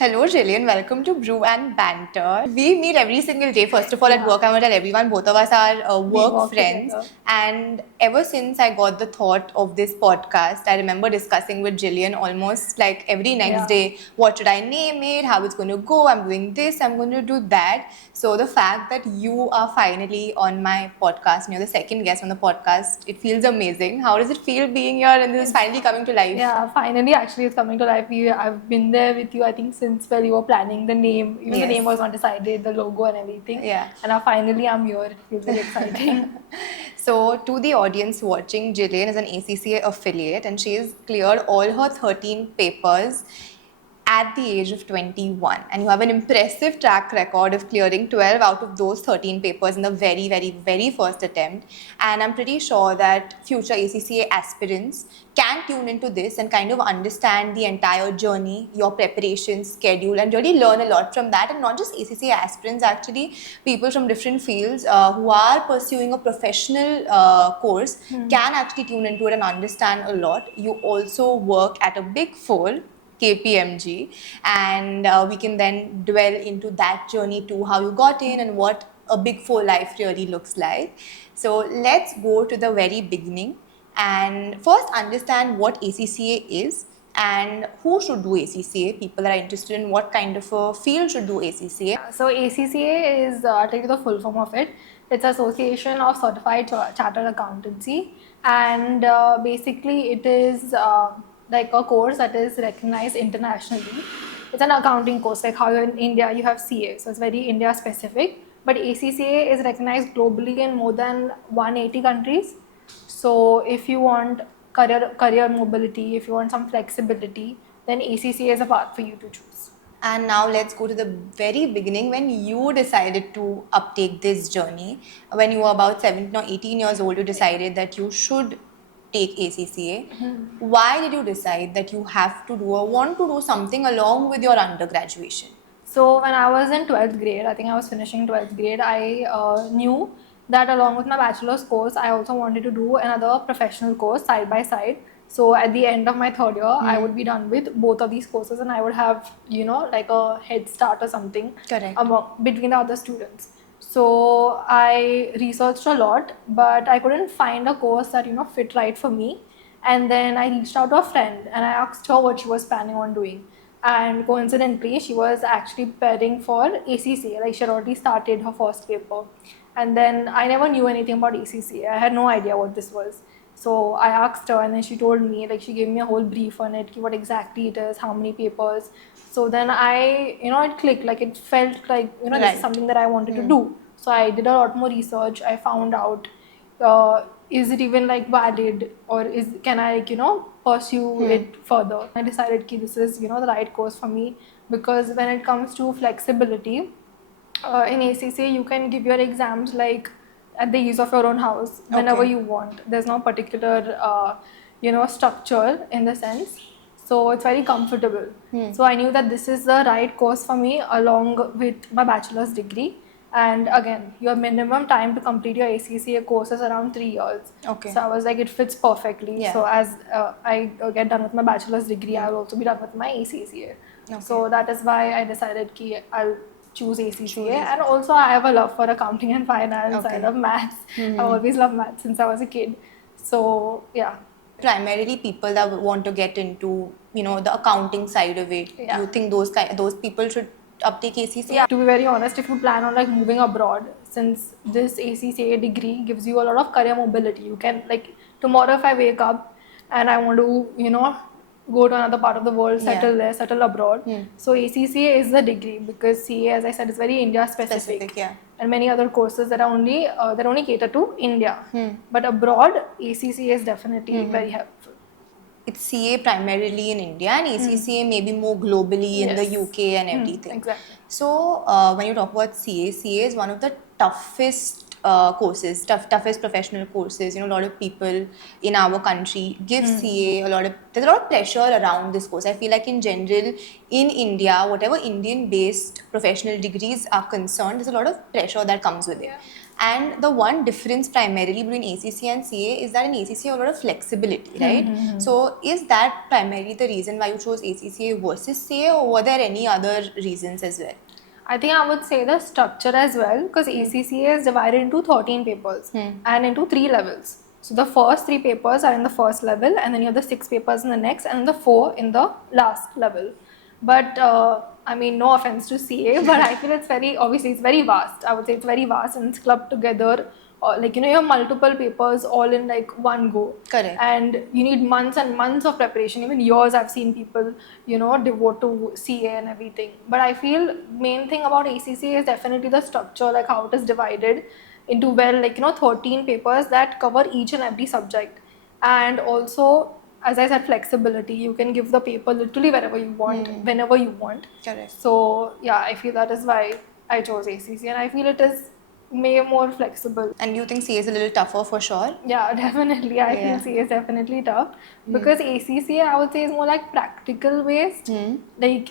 Hello, Jillian. Welcome to Brew and Banter. We meet every single day. First of all, at work, I want to tell everyone both of us are We work work friends. together. And ever since I got the thought of this podcast, I remember discussing with Jillian almost like every next Yeah. day what should I name it, how it's going to go, I'm doing this, I'm going to do that. So the fact that you are finally on my podcast and you're the second guest on the podcast, it feels amazing. How does it feel being here and this is finally coming to life? Yeah, finally, actually, it's coming to life. I've been there with you, I think, since where you were planning the name. Even the name Yes. was not decided, the logo and everything. Yeah. And now finally, I'm here. It feels very exciting. So, to the audience watching, Jillian is an ACCA affiliate and she has cleared all her 13 papers at the age of 21. And you have an impressive track record of clearing 12 out of those 13 papers in the very, very, very first attempt. And I'm pretty sure that future ACCA aspirants can tune into this and kind of understand the entire journey, your preparation schedule, and really learn a lot from that. And not just ACCA aspirants, actually, people from different fields who are pursuing a professional course can actually tune into it and understand a lot. You also work at a big four, KPMG, and we can then dwell into that journey too, how you got in and what a big four life really looks like. So let's go to the very beginning and first understand what ACCA is and who should do ACCA. People that are interested in what kind of a field should do ACCA. So ACCA is, I'll tell you the full form of it. It's Association of Certified Chartered Accountancy, and basically it is like a course that is recognized internationally. It's an accounting course, like how in India you have CA, so it's very India specific. But ACCA is recognized globally in more than 180 countries. So if you want career mobility, if you want some flexibility, then ACCA is a path for you to choose. And now let's go to the very beginning when you decided to uptake this journey. When you were about 17 or 18 years old, you decided that you should take ACCA. Why did you decide that you have to do or want to do something along with your undergraduation? So when I was in 12th grade, I think I was finishing 12th grade, I knew that along with my bachelor's course, I also wanted to do another professional course side by side. So at the end of my third year, I would be done with both of these courses and I would have, like a head start or something Correct. between the other students. So I researched a lot, but I couldn't find a course that, fit right for me. And then I reached out to a friend and I asked her what she was planning on doing. And coincidentally, she was actually preparing for ACCA. Like she had already started her first paper. And then I never knew anything about ACCA. I had no idea what this was. So I asked her, and then she told me, like she gave me a whole brief on it, what exactly it is, how many papers. So then it clicked. Like it felt like this Right. is something that I wanted to do. So I did a lot more research. I found out, is it even like valid, or can I pursue it further. I decided that this is the right course for me, because when it comes to flexibility, in ACCA you can give your exams like at the ease of your own house whenever Okay. you want. There's no particular structure in the sense, so it's very comfortable. So I knew that this is the right course for me along with my bachelor's degree. And again, your minimum time to complete your ACCA course is around 3 years. Okay. So I was like, it fits perfectly. Yeah. So as I get done with my bachelor's degree, I will also be done with my ACCA. Okay. So that is why I decided that I'll choose ACCA. And also I have a love for accounting and finance. I Okay. love maths. I've always loved maths since I was a kid. So yeah. Primarily people that want to get into the accounting side of it. Yeah. You think those people should uptake ACCA? Yeah. To be very honest, if you plan on like moving abroad, since this ACCA degree gives you a lot of career mobility, you can like tomorrow if I wake up and I want to go to another part of the world, settle there, settle abroad. So ACCA is the degree, because CA, as I said, is very India specific. Yeah. And many other courses that are only cater to India. But abroad, ACCA is definitely very helpful. It's CA primarily in India and ACCA maybe more globally in the Yes. UK and everything. Exactly. So when you talk about CA is one of the toughest courses, toughest professional courses. A lot of people in our country give CA there's a lot of pressure around this course. I feel like in general in India, whatever Indian based professional degrees are concerned, there's a lot of pressure that comes with it. And the one difference primarily between ACCA and CA is that in ACCA you have a lot of flexibility, right? So is that primarily the reason why you chose ACCA versus CA, or were there any other reasons as well? I think I would say the structure as well, because ACCA is divided into 13 papers and into 3 levels. So the first 3 papers are in the first level, and then you have the 6 papers in the next, and the 4 in the last level. But I mean, no offense to CA, but I feel it's very, obviously it's very vast. I would say it's very vast and it's clubbed together. Like, you have multiple papers all in like one go. Correct. And you need months and months of preparation. Even years I've seen people, devote to CA and everything. But I feel main thing about ACCA is definitely the structure, like how it is divided into 13 papers that cover each and every subject. And also, as I said, flexibility. You can give the paper literally wherever you want, whenever you want. Correct. So yeah, I feel that is why I chose ACCA, and I feel it is way more flexible. And you think CA is a little tougher for sure? Yeah, definitely. I feel CA is definitely tough because ACCA, I would say, is more like practical based. Like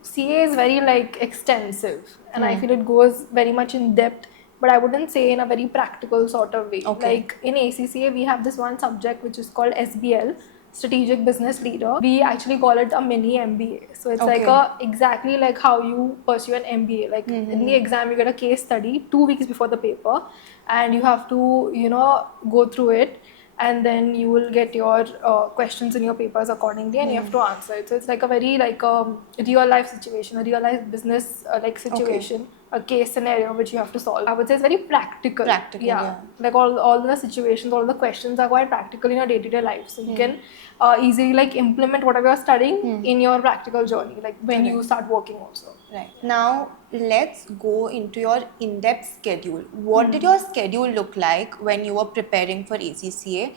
CA is very like extensive, and I feel it goes very much in depth. But I wouldn't say in a very practical sort of way. Okay. Like in ACCA, we have this one subject which is called SBL, Strategic Business Leader. We actually call it a mini MBA. So it's like exactly like how you pursue an MBA. Like in the exam, you get a case study 2 weeks before the paper, and you have to go through it, and then you will get your questions in your papers accordingly, and you have to answer it. So it's like a very like real life situation, a real life business like situation. A case scenario which you have to solve. I would say it's very practical. Yeah. Like all the situations, all the questions are quite practical in your day-to-day life. So you can easily like implement whatever you're studying in your practical journey, like when you start working also. Right. Now, let's go into your in-depth schedule. What did your schedule look like when you were preparing for ACCA?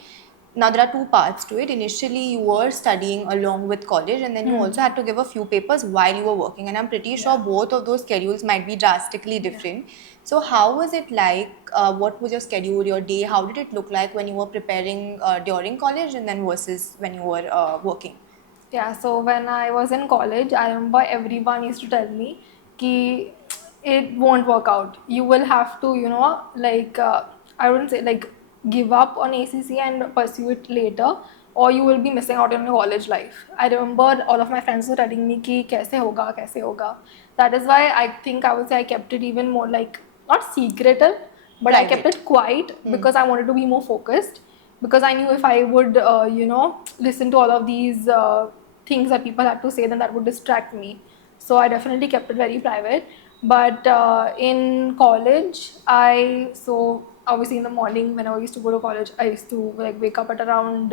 Now, there are two parts to it. Initially, you were studying along with college, and then you also had to give a few papers while you were working. And I'm pretty sure both of those schedules might be drastically different. So, how was it like? What was your schedule, your day? How did it look like when you were preparing during college and then versus when you were working? Yeah, so when I was in college, I remember everyone used to tell me ki it won't work out. You will have to, I wouldn't say like give up on ACC and pursue it later, or you will be missing out on your college life. I remember all of my friends were telling me ki kaise hoga, kaise hoga. That is why I think I would say I kept it even more like, not secretive, but I kept it quiet because I wanted to be more focused. Because I knew if I would, listen to all of these things that people had to say, then that would distract me. So I definitely kept it very private. But in college, so obviously in the morning when I used to go to college, I used to like wake up at around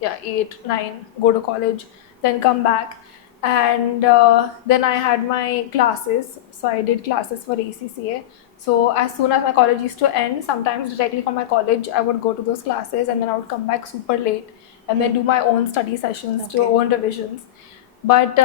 8, 9, go to college, then come back. And then I had my classes. So I did classes for ACCA. So as soon as my college used to end, sometimes directly from my college, I would go to those classes, and then I would come back super late and then do my own study sessions, do own revisions. But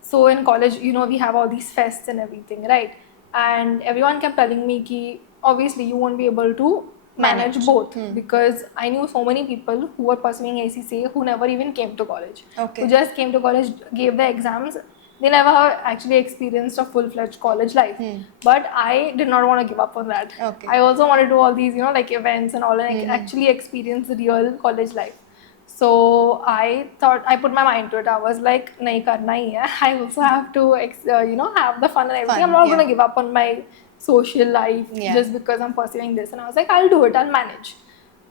so in college, we have all these fests and everything, right? And everyone kept telling me ki obviously you won't be able to manage both, because I knew so many people who were pursuing ACCA who never even came to college. Who just came to college, gave the exams. They never actually experienced a full-fledged college life. But I did not want to give up on that. I also wanted to do all these, like events and all, and actually experience the real college life. So I thought, I put my mind to it. I was like, nahi karna hi hai. I also have to, have the fun and everything. I'm not going to give up on my social life just because I'm pursuing this. And I was like, I'll do it. I'll manage.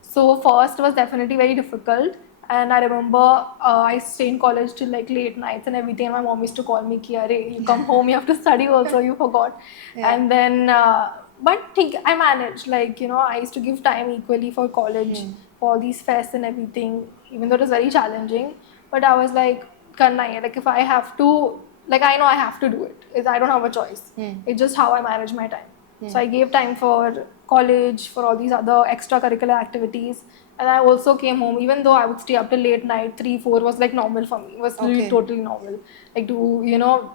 So first was definitely very difficult. And I remember I stayed in college till like late nights and everything. And my mom used to call me, ki, Arey, you come home, you have to study also, you forgot. And then, but I managed. Like, I used to give time equally for college, for all these fests and everything, even though it was very challenging. But I was like, karna hai. Like, if I have to, like, I know I have to do it. I don't have a choice. It's just how I manage my time. So I gave time for college, for all these other extracurricular activities. And I also came home, even though I would stay up till late night, 3, 4 was like normal for me. It was really totally normal. Like to,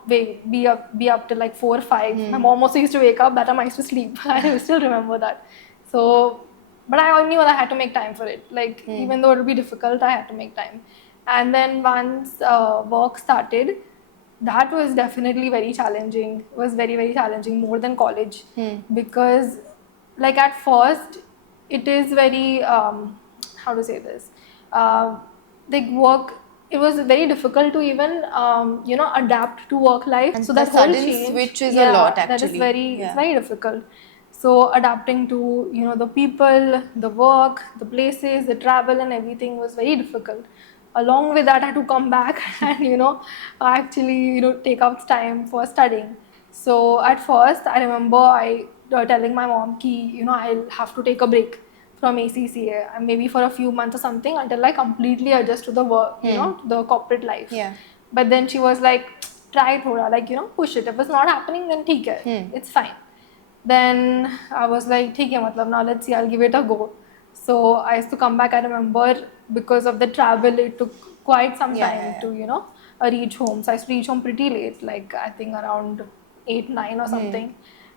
be up till like 4, 5. My mom also used to wake up, that time I used to sleep. I still remember that. So, but I knew that I had to make time for it. Like, even though it would be difficult, I had to make time. And then once work started, that was definitely very challenging. It was very, very challenging, more than college. Because like at first it is very how to say this, uh, like work, it was very difficult to even adapt to work life. And So the that whole sudden change, switch is a lot yeah, that is actually. very, it's Yeah. very difficult. So adapting to the people, the work, the places, the travel and everything was very difficult. Along with that, I had to come back and actually take out time for studying. So at first, I remember I telling my mom ki I'll have to take a break from ACCA and maybe for a few months or something until I completely adjust to the work, the corporate life. Yeah. But then she was like, try thoda, like push it. If it's not happening, then theek hai, it's fine. Then I was like, theek hai, matlab, now let's see, I'll give it a go. So I used to come back. I remember because of the travel, it took quite some Yeah, time yeah, to reach home. So I used to reach home pretty late, like I think around 8, 9 or something.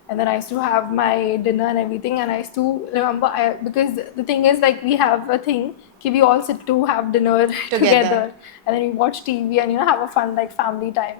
And then I used to have my dinner and everything. And I used to remember, because the thing is, like, we have a thing ki we all sit to have dinner together, and then we watch TV and have a fun like family time.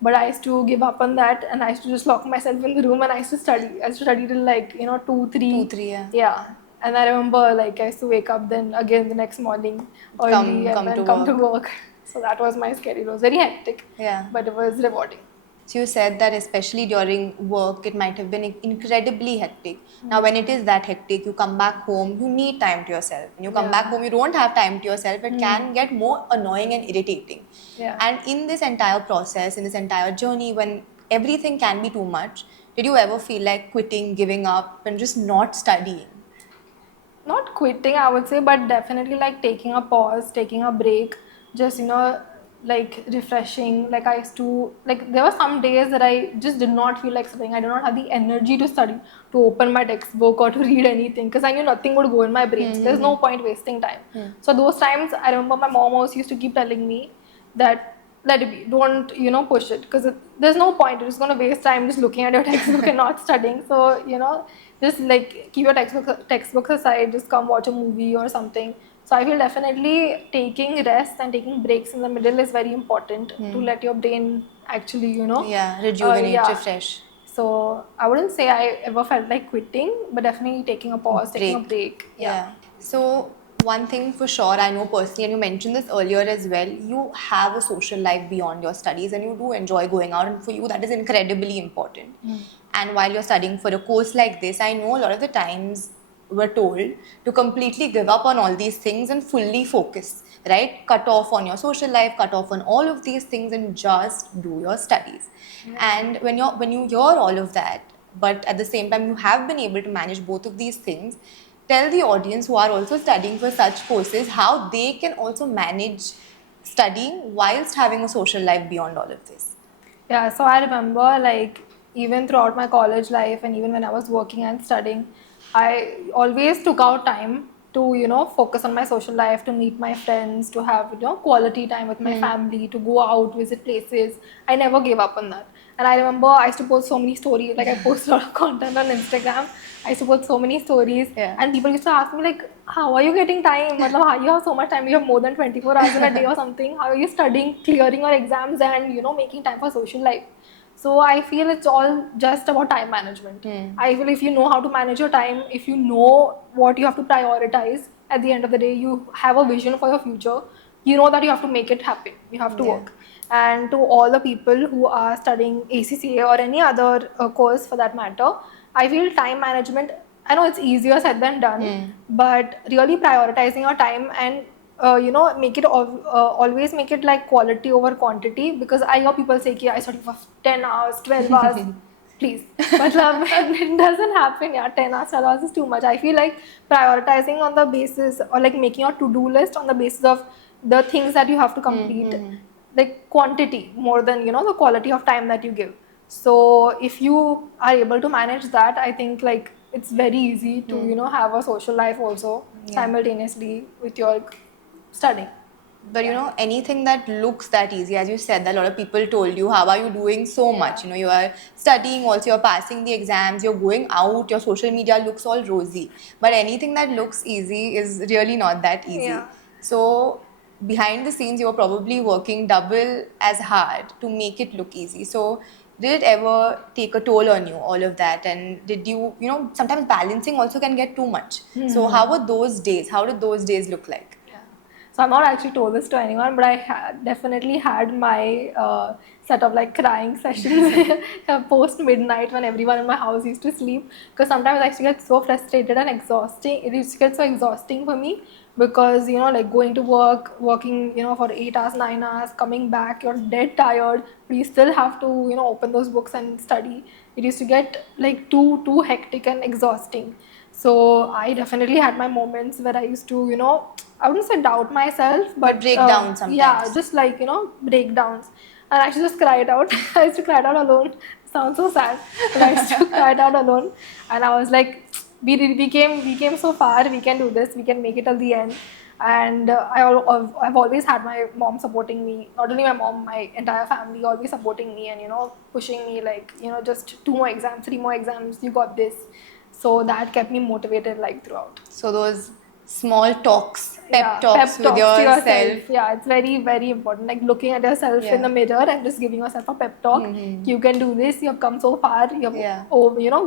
But I used to give up on that, and I used to just lock myself in the room and I used to study. I used to study till like 2, 3. 2, 3. Yeah. Yeah. And I remember like I used to wake up then again the next morning early and then come to work. So that was my schedule. It was very hectic. Yeah. But it was rewarding. So you said that especially during work, it might have been incredibly hectic. Now, when it is that hectic, you come back home, you need time to yourself. When you come back home, you don't have time to yourself. It can get more annoying and irritating. Yeah. And in this entire process, in this entire journey, when everything can be too much, did you ever feel like quitting, giving up, and just not studying? Not quitting, I would say, but definitely like taking a pause, taking a break, just like refreshing. Like I used to, like, there were some days that I just did not feel like studying. I did not have the energy to study, to open my textbook or to read anything, because I knew nothing would go in my brain. So there's no point wasting time. So those times I remember my mom always used to keep telling me that let it be, don't push it, because there's no point, you're just going to waste time just looking at your textbook and not studying. So just like keep your textbooks aside, just come watch a movie or something. So I feel definitely taking rest and taking breaks in the middle is very important to let your brain actually Rejuvenate, refresh. So I wouldn't say I ever felt like quitting, but definitely taking a pause, taking a break. Yeah. So one thing for sure, I know personally, and you mentioned this earlier as well, you have a social life beyond your studies and you do enjoy going out, and for you that is incredibly important. And while you're studying for a course like this, I know a lot of the times we're told to completely give up on all these things and fully focus, right? Cut off on your social life, cut off on all of these things and just do your studies. And when you hear all of that, but at the same time you have been able to manage both of these things, tell the audience who are also studying for such courses how they can also manage studying whilst having a social life beyond all of this. Yeah, so I remember like even throughout my college life and even when I was working and studying, I always took out time to, focus on my social life, to meet my friends, to have, quality time with my family, to go out, visit places. I never gave up on that. And I remember I used to post so many stories, like I post a lot of content on Instagram. I used to post so many stories, and people used to ask me like, how are you getting time? Matlab, how you have so much time? You have more than 24 hours in a day or something. How are you studying, clearing your exams and, making time for social life? So I feel it's all just about time management. I feel if you know how to manage your time, if you know what you have to prioritize, at the end of the day, you have a vision for your future. You know that you have to make it happen. You have to work. And to all the people who are studying ACCA or any other course for that matter, I feel time management, I know it's easier said than done, but really prioritizing your time and make it always make it like quality over quantity, because I hear people say, I study for 10 hours, 12 hours. Please. But it doesn't happen. Yeah, 10 hours, 12 hours is too much. I feel like prioritizing on the basis or like making your to-do list on the basis of the things that you have to complete, like quantity more than, the quality of time that you give. So if you are able to manage that, I think like it's very easy to, have a social life also simultaneously with your studying. But anything that looks that easy, as you said, that a lot of people told you, how are you doing so much? You are studying also, you're passing the exams, you're going out, your social media looks all rosy. But anything that looks easy is really not that easy. Yeah. So behind the scenes, you're probably working double as hard to make it look easy. So Did it ever take a toll on you, all of that? And did you, sometimes balancing also can get too much. So how were those days? How did those days look like? Yeah. So I've not actually told this to anyone, but I definitely had my set of like crying sessions post midnight when everyone in my house used to sleep. Because sometimes I used to get so frustrated and exhausting. It used to get so exhausting for me because like going to work, working for 8 hours, 9 hours, coming back, you're dead tired, but you still have to open those books and study. It used to get like too hectic and exhausting. So I definitely had my moments where I used to, I wouldn't say doubt myself, But but break down yeah, sometimes. just like breakdowns. And I actually just cried out. I used to cry out alone. Sounds so sad, but I used to cry out alone, and I was like, we came so far. We can do this. We can make it till the end. And I've always had my mom supporting me. Not only my mom, my entire family always supporting me and pushing me like just 2 more exams, 3 more exams. You got this. So that kept me motivated like throughout. So those small talks, pep Yeah, talks pep with talks to yourself. yourself. Yeah, it's very, very important. Like looking at yourself in Yeah. the mirror and just giving yourself a pep talk. You can do this. You have come so far. You have, Yeah.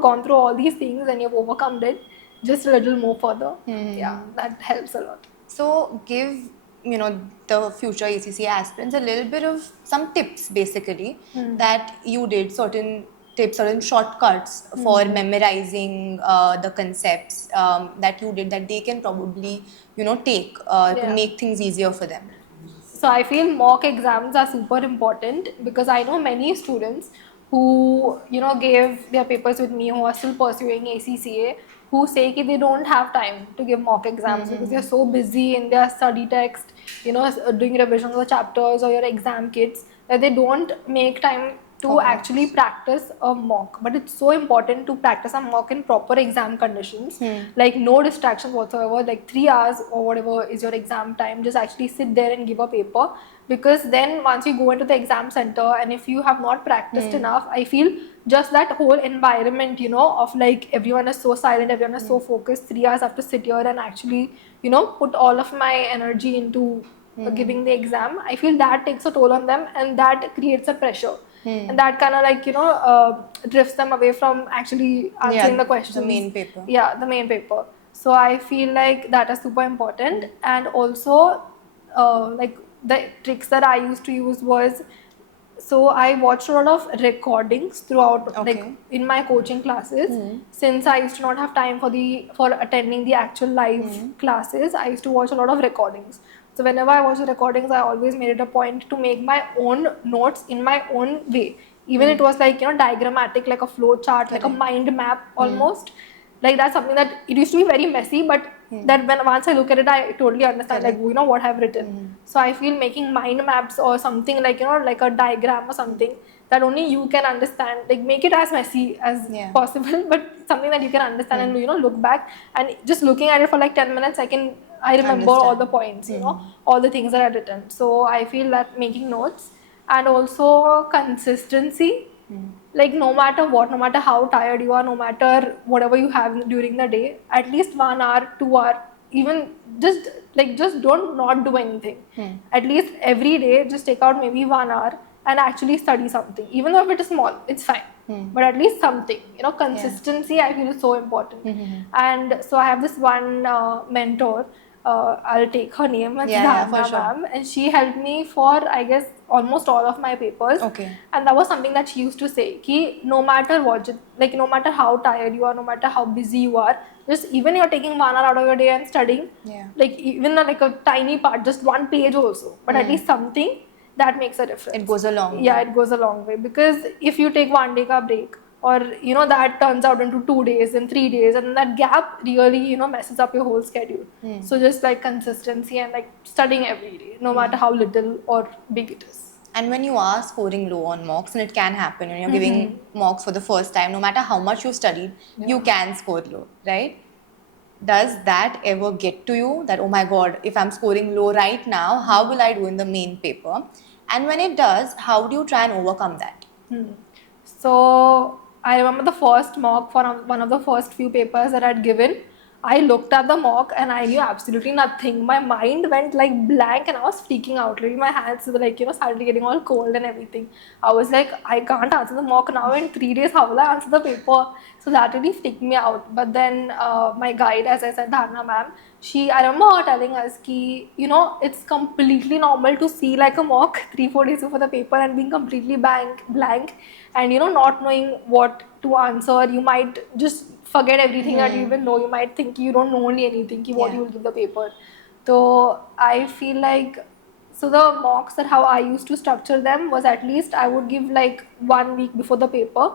gone through all these things and you've overcome it. Just a little more further. Yeah, that helps a lot. So give the future ACCA aspirants a little bit of some tips basically that you did, certain tips, certain shortcuts for memorizing the concepts that you did that they can probably take to Yeah. make things easier for them. So I feel mock exams are super important because I know many students who gave their papers with me who are still pursuing ACCA who say that they don't have time to give mock exams because they're so busy in their study text, doing revision of the chapters or your exam kits that they don't make time to For actually mocks. practice a mock. But it's so important to practice a mock in proper exam conditions, like no distractions whatsoever, like 3 hours or whatever is your exam time. Just actually sit there and give a paper, because then once you go into the exam center and if you have not practiced enough, I feel just that whole environment, of like everyone is so silent, everyone is so focused. 3 hours I have to sit here and actually, put all of my energy into giving the exam. I feel that takes a toll on them and that creates a pressure. And that kind of like drifts them away from actually answering the questions. The main paper. Yeah, the main paper. So I feel like that is super important. And also like the tricks that I used to use was, so I watched a lot of recordings throughout, like Okay. in my coaching classes. Since I used to not have time for attending the actual live classes, I used to watch a lot of recordings. So whenever I watch the recordings, I always made it a point to make my own notes in my own way. Even it was like diagrammatic, like a flow chart, like a Correct. mind map almost. Like that's something that it used to be very messy, but that when once I look at it, I totally understand Correct. like what I've written. So I feel making mind maps or something like like a diagram or something that only you can understand, like make it as messy as Yeah. possible, but something that you can understand and look back and just looking at it for like 10 minutes, I remember all the points, all the things that I've written. So I feel that making notes and also consistency, like no matter what, no matter how tired you are, no matter whatever you have during the day, at least 1 hour, 2 hour, even just don't not do anything. At least every day, just take out maybe 1 hour and actually study something. Even though if it is small, it's fine. But at least something, consistency I feel is so important. And so I have this one mentor. I'll take her name. It's Yeah, for Dharna sure. ma'am, and she helped me for I guess almost all of my papers. Okay. And that was something that she used to say, ki no matter what, like no matter how tired you are, no matter how busy you are, just even you're taking 1 hour out of your day and studying, Yeah. like even like a tiny part, just one page also, but at least something that makes a difference. It goes a long way. Yeah, it goes a long way, because if you take 1 day ka break, or that turns out into 2 days and 3 days, and that gap really messes up your whole schedule. So just like consistency and like studying every day, no matter how little or big it is. And when you are scoring low on mocks, and it can happen when you're giving mocks for the first time, no matter how much you've studied, you can score low, right? Does that ever get to you that, oh my god, if I'm scoring low right now, how will I do in the main paper? And when it does, how do you try and overcome that? So I remember the first mock for one of the first few papers that I'd given. I looked at the mock and I knew absolutely nothing. My mind went like blank and I was freaking out. Literally, my hands were like, started getting all cold and everything. I was like, I can't answer the mock now in 3 days. How will I answer the paper? So that really freaked me out. But then my guide, as I said, Dharna ma'am, I remember her telling us ki, it's completely normal to see like a mock 3-4 days before the paper and being completely blank and not knowing what to answer. You might just forget everything that you even know. You might think you don't know only anything, ki what Yeah. you will give the paper. So I feel like, so the mocks, that how I used to structure them was, at least I would give like 1 week before the paper,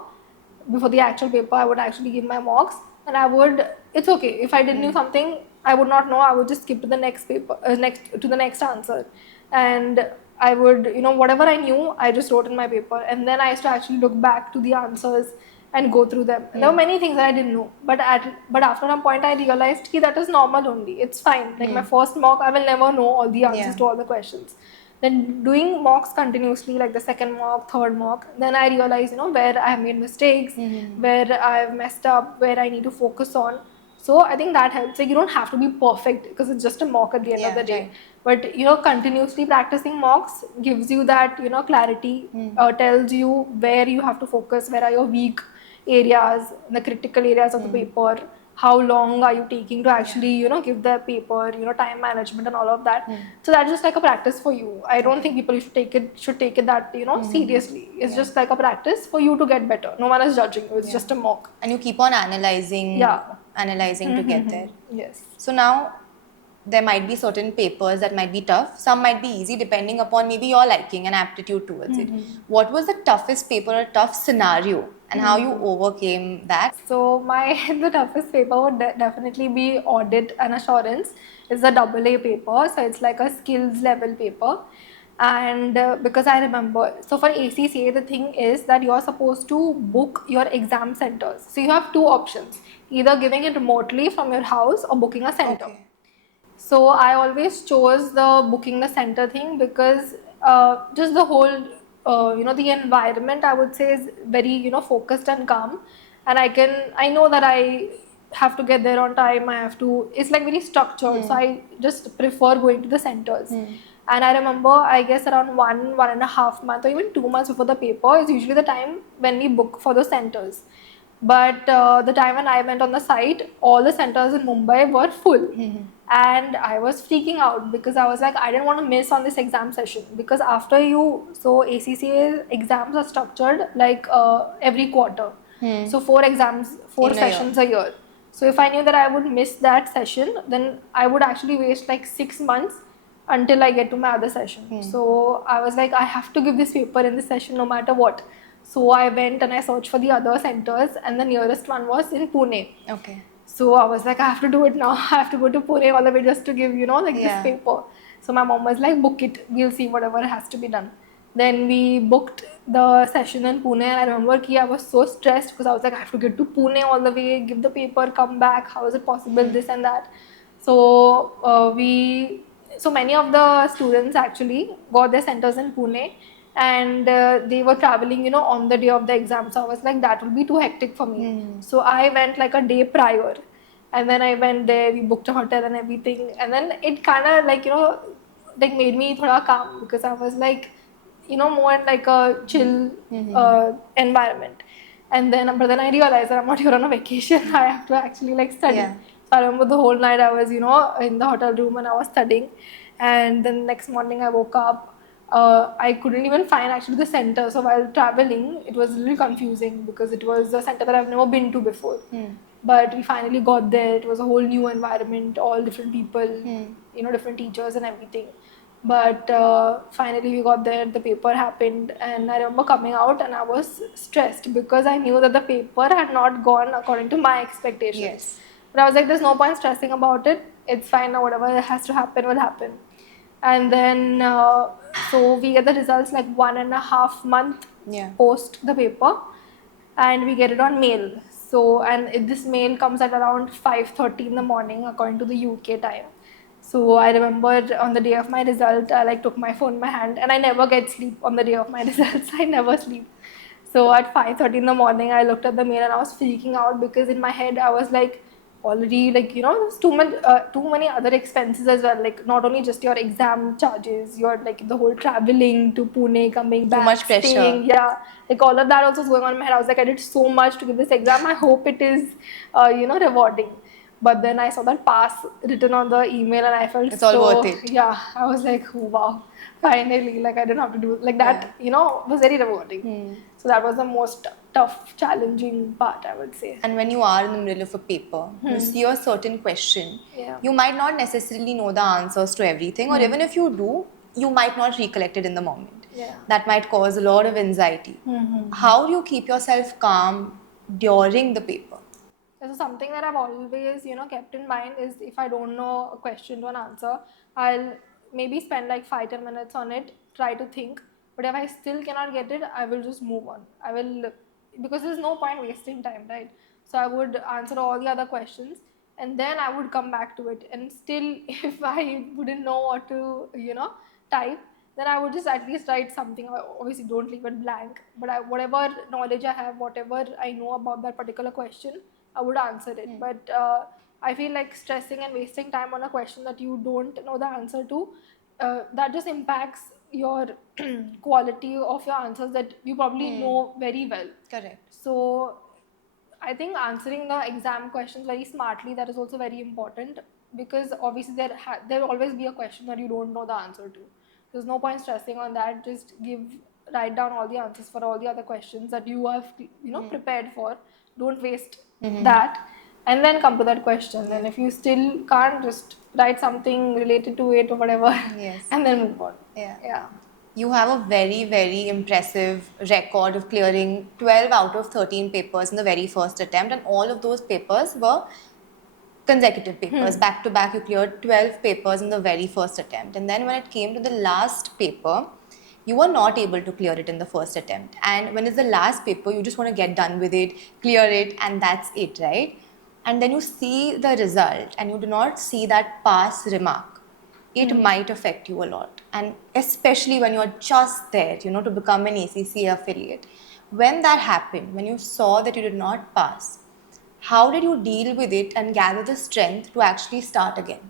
before the actual paper, I would actually give my mocks, and I would. It's okay if I didn't know something, I would not know. I would just skip to the next paper, next to the next answer, and I would, whatever I knew, I just wrote in my paper, and then I used to actually look back to the answers and go through them. And there were many things that I didn't know, but after a point, I realized that is normal only. It's fine. Like my first mock, I will never know all the answers to all the questions. Then doing mocks continuously, like the second mock, third mock, then I realize, where I have made mistakes, where I've messed up, where I need to focus on. So I think that helps. Like, you don't have to be perfect because it's just a mock at the end of the day. Right. But continuously practicing mocks gives you that clarity, tells you where you have to focus, where are your weak areas, the critical areas of the paper, how long are you taking to actually give the paper, time management and all of that. So that's just like a practice for you. I don't think people should take it that seriously. It's just like a practice for you to get better. No one is judging you. It's just a mock. And you keep on analyzing to get there. Yes. So now there might be certain papers that might be tough. Some might be easy depending upon maybe your liking and aptitude towards it. What was the toughest paper or tough scenario and how you overcame that? So the toughest paper would definitely be audit and assurance. It's a AA paper, so it's like a skills level paper. And because I remember, so for ACCA, the thing is that you're supposed to book your exam centers. So you have two options: either giving it remotely from your house or booking a center. Okay. So I always chose the booking the center thing because just the whole, the environment, I would say, is very, focused and calm. And I know that I have to get there on time. It's like very structured. So I just prefer going to the centers. And I remember, I guess around 1.5 months or even 2 months before the paper is usually the time when we book for those centers. But the time when I went on the site, all the centers in Mumbai were full. And I was freaking out because I was like, I didn't want to miss on this exam session. Because so ACCA exams are structured like every quarter. So 4 exams, 4 sessions a year. So if I knew that I would miss that session, then I would actually waste like 6 months until I get to my other session. So I was like, I have to give this paper in this session no matter what. So I went and I searched for the other centers, and the nearest one was in Pune. Okay. So I was like, I have to do it now. I have to go to Pune all the way just to give, this paper. So my mom was like, book it. We'll see whatever has to be done. Then we booked the session in Pune, and I remember I was so stressed because I was like, I have to get to Pune all the way, give the paper, come back. How is it possible? This and that. So so many of the students actually got their centers in Pune. And they were traveling, on the day of the exam. So I was like, that will be too hectic for me. So I went like a day prior. And then I went there, we booked a hotel and everything. And then it kind of like, made me thoda calm because I was like, more in like a chill environment. But then I realized that I'm not here on a vacation. I have to actually like study. Yeah. So I remember the whole night I was, in the hotel room and I was studying. And then next morning I woke up. I couldn't even find actually the center. So while traveling, it was really confusing because it was a center that I've never been to before. But we finally got there. It was a whole new environment, all different people, different teachers and everything. But finally we got there, the paper happened, and I remember coming out and I was stressed because I knew that the paper had not gone according to my expectations. Yes. But I was like, there's no point stressing about it. It's fine now, whatever has to happen will happen. And then so we get the results like 1.5 month post the paper, and we get it on mail. So this mail comes at around 5:30 in the morning according to the UK time. So I remember on the day of my result, I like took my phone in my hand, and I never get sleep on the day of my results. I never sleep. So at 5:30 in the morning, I looked at the mail and I was freaking out because in my head I was like, already, like, there's too many other expenses as well, like not only just your exam charges, your like the whole traveling to Pune, coming back, much pressure. staying, yeah, like all of that also is going on in my head. I was like, I did so much to give this exam, I hope it is rewarding. But then I saw that pass written on the email and I felt It's all so, worth it. yeah, I was like, oh, wow, finally, like I didn't have to do like that. Was very rewarding. So that was the most tough, challenging part, I would say. And when you are in the middle of a paper, you see a certain question, Yeah. you might not necessarily know the answers to everything, or even if you do, you might not recollect it in the moment. Yeah. That might cause a lot of anxiety. How do you keep yourself calm during the paper? So something that I've always, kept in mind is if I don't know a question to an answer, I'll maybe spend like 5-10 minutes on it, try to think. But if I still cannot get it, I will just move on. I will, because there's no point wasting time, right? So I would answer all the other questions and then I would come back to it. And still, if I wouldn't know what to, type, then I would just at least write something. I obviously don't leave it blank, but whatever knowledge I have, whatever I know about that particular question, I would answer it. But I feel like stressing and wasting time on a question that you don't know the answer to, that just impacts your quality of your answers that you probably know very well. Correct. So I think answering the exam questions very smartly, that is also very important, because obviously there will always be a question that you don't know the answer to. There's no point stressing on that. Just write down all the answers for all the other questions that you have prepared for. Don't waste that, and then come to that question. Then if you still can't, just write something related to it or whatever, Yes. and then move on. Yeah. You have a very, very impressive record of clearing 12 out of 13 papers in the very first attempt, and all of those papers were consecutive papers. Back to back, you cleared 12 papers in the very first attempt. And then when it came to the last paper, you were not able to clear it in the first attempt. And when it's the last paper, you just want to get done with it, clear it, and that's it, right? And then you see the result and you do not see that pass remark. It might affect you a lot. And especially when you're just there, to become an ACCA affiliate. When that happened, when you saw that you did not pass, how did you deal with it and gather the strength to actually start again?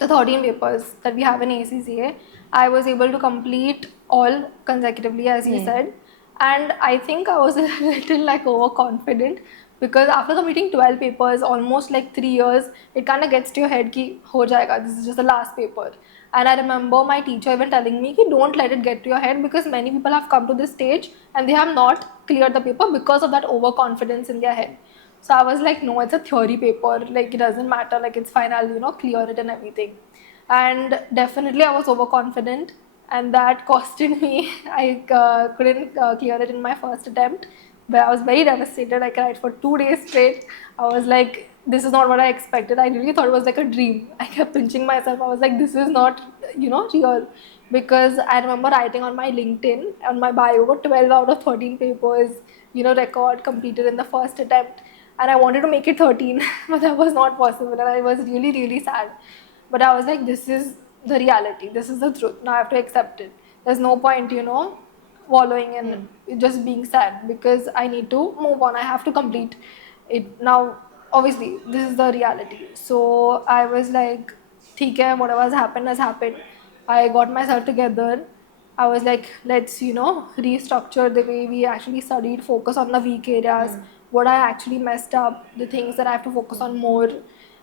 The 13 papers that we have in ACCA, I was able to complete all consecutively, as you said. And I think I was a little like overconfident, because after completing 12 papers, almost like 3 years, it kind of gets to your head ki ho jayega, this is just the last paper. And I remember my teacher even telling me ki don't let it get to your head, because many people have come to this stage and they have not cleared the paper because of that overconfidence in their head. So I was like, no, it's a theory paper. Like, it doesn't matter. Like, it's fine. I'll, clear it and everything. And definitely I was overconfident. And that costed me. I couldn't clear it in my first attempt. But I was very devastated. I cried for 2 days straight. I was like, this is not what I expected. I really thought it was like a dream. I kept pinching myself. I was like, this is not, real. Because I remember writing on my LinkedIn, on my bio, 12 out of 13 papers, record completed in the first attempt. And I wanted to make it 13, but that was not possible. And I was really, really sad. But I was like, this is the reality. This is the truth. Now I have to accept it. There's no point, wallowing and just being sad, because I need to move on. I have to complete it. Now, obviously, this is the reality. So I was like, theek hai, whatever has happened has happened. I got myself together. I was like, let's, restructure the way we actually studied, focus on the weak areas, what I actually messed up, the things that I have to focus on more.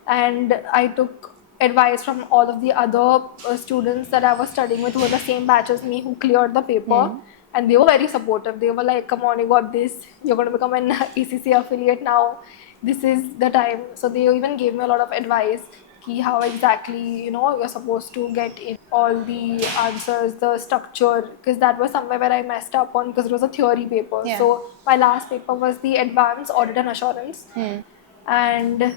And I took advice from all of the other students that I was studying with, who were the same batch as me, who cleared the paper. And they were very supportive. They were like, come on, you got this. You're going to become an ACCA affiliate now. This is the time. So they even gave me a lot of advice, how exactly you're supposed to get in all the answers, the structure, because that was somewhere where I messed up on, because it was a theory paper. Yeah. So my last paper was the advanced audit and assurance, and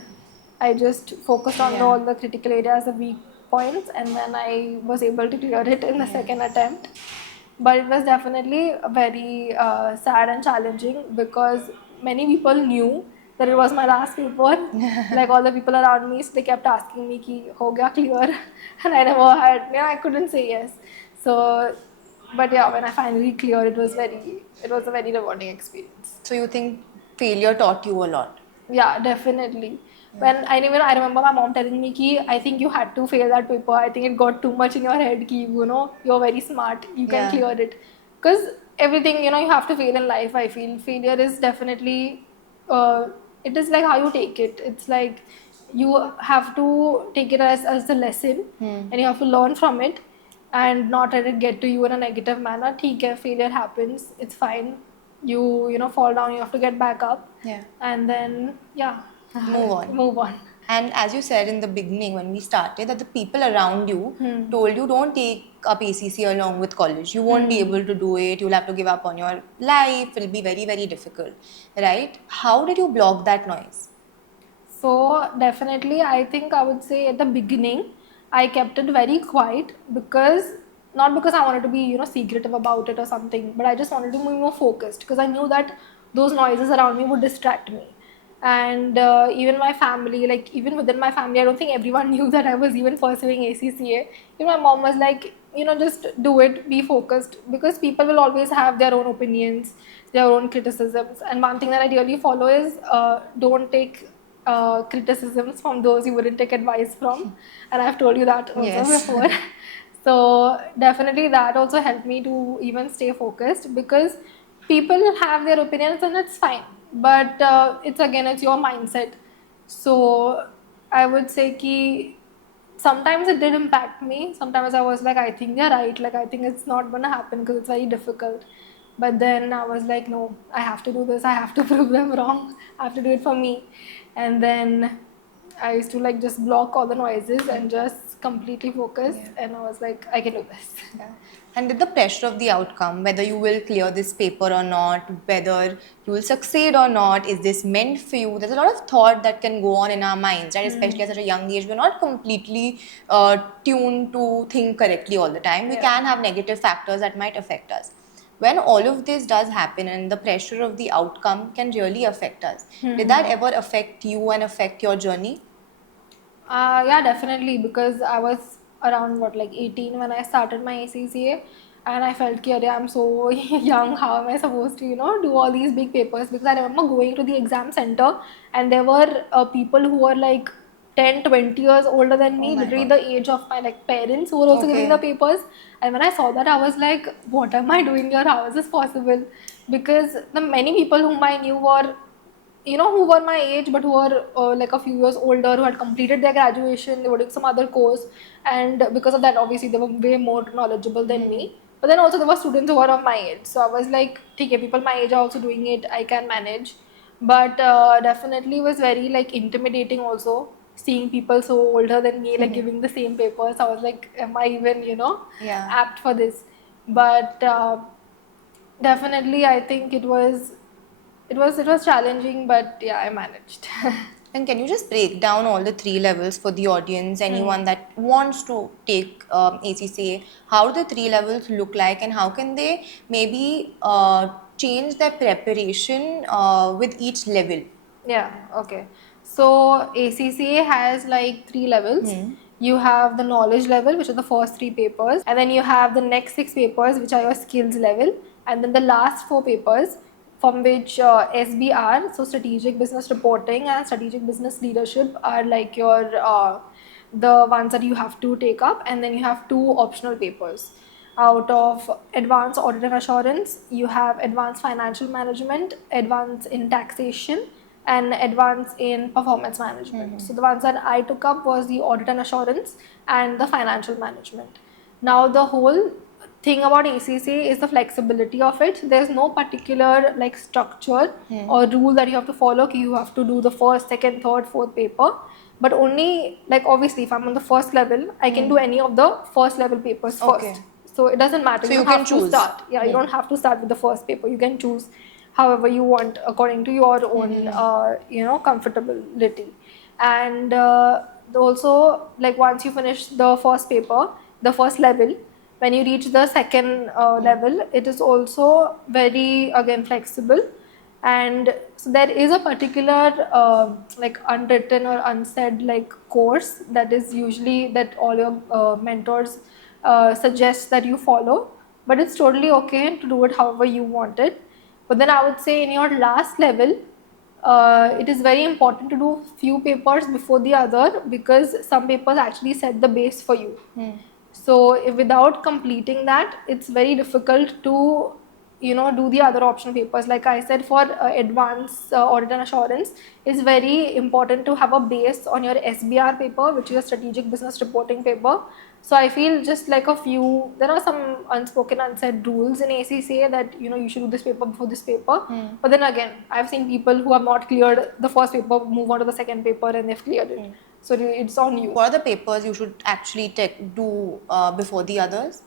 I just focused on all the critical areas, the weak points, and then I was able to clear it in the second attempt. But it was definitely very sad and challenging, because many people knew that it was my last paper. Like all the people around me, so they kept asking me ki ho gaya clear, and I never had, I couldn't say yes. So, but yeah, when I finally cleared, it was a very rewarding experience. So you think failure taught you a lot? Yeah, definitely. When I remember my mom telling me ki I think you had to fail that paper. I think it got too much in your head ki you're very smart. You can Yeah. clear it. Because everything you have to fail in life. I feel failure is definitely it is like how you take it. It's like you have to take it as a lesson and you have to learn from it and not let it get to you in a negative manner. ठीक है, failure happens. It's fine. You fall down. You have to get back up. Yeah. And then Move on. move on. And as you said in the beginning when we started, that the people around you told you don't take up ACC along with college. You won't be able to do it. You'll have to give up on your life. It'll be very, very difficult. Right? How did you block that noise? So definitely, I think I would say at the beginning, I kept it very quiet because not because I wanted to be secretive about it or something, but I just wanted to be more focused because I knew that those noises around me would distract me. And even my family, like even within my family, I don't think everyone knew that I was even pursuing ACCA. Even my mom was like, just do it, be focused, because people will always have their own opinions, their own criticisms. And one thing that I really follow is don't take criticisms from those you wouldn't take advice from, and I've told you that also Yes. before. So definitely that also helped me to even stay focused, because people have their opinions and it's fine, but it's your mindset. So I would say ki sometimes it did impact me. Sometimes I was like, I think they're right, like I think it's not gonna happen because it's very difficult. But then I was like, no, I have to do this, I have to prove them wrong, I have to do it for me. And then I used to like just block all the noises and just completely focus. And I was like, I can do this. Yeah. And with the pressure of the outcome, whether you will clear this paper or not, whether you will succeed or not, is this meant for you? There's a lot of thought that can go on in our minds, right? Especially at such a young age, we're not completely tuned to think correctly all the time. We can have negative factors that might affect us. When all of this does happen and the pressure of the outcome can really affect us, did that ever affect you and affect your journey? Yeah, definitely, because I was around 18 when I started my ACCA, and I felt कि I'm so young, how am I supposed to do all these big papers? Because I remember going to the exam center and there were people who were like 10, 20 years older than me, my literally God. the age of my parents, who were also giving the papers. And when I saw that, I was like, what am I doing here? How is this possible? Because the many people whom I knew were who were my age but who were like a few years older, who had completed their graduation, they were doing some other course, and because of that obviously they were way more knowledgeable than me. But then also there were students who were of my age, so I was like, okay, people my age are also doing it, I can manage. But definitely was very like intimidating also, seeing people so older than me like giving the same papers. I was like, am I even apt for this? But definitely I think it was challenging, but yeah, I managed. And can you just break down all the three levels for the audience, anyone that wants to take ACCA? How do the three levels look like, and how can they maybe change their preparation with each level? Yeah, okay. So ACCA has like three levels. You have the knowledge level, which are the first three papers, and then you have the next six papers, which are your skills level, and then the last four papers, from which SBR, so strategic business reporting and strategic business leadership, are like your the ones that you have to take up, and then you have two optional papers. Out of advanced audit and assurance, you have advanced financial management, advanced in taxation, and advanced in performance management. So the ones that I took up was the audit and assurance and the financial management. Now the whole thing about ACCA is the flexibility of it. There's no particular like structure or rule that you have to follow. You have to do the first, second, third, fourth paper. But only like obviously if I'm on the first level, I can do any of the first level papers first. So it doesn't matter. So you you don't can have choose. to start. Yeah, you don't have to start with the first paper. You can choose however you want according to your own comfortability. And also like once you finish the first paper, the first level, when you reach the second level, it is also very again flexible. And so there is a particular like unwritten or unsaid like course that is usually that all your mentors suggest that you follow, but it's totally okay to do it however you want it. But then I would say in your last level, it is very important to do few papers before the other, because some papers actually set the base for you. So if without completing that, it's very difficult to do the other optional papers. Like I said, for advanced audit and assurance, it's very important to have a base on your SBR paper, which is a strategic business reporting paper. So I feel just like there are some unspoken, unsaid rules in ACCA that you should do this paper before this paper. But then again, I've seen people who have not cleared the first paper move on to the second paper and they've cleared it. So it's on you. What are the papers you should actually do before the others?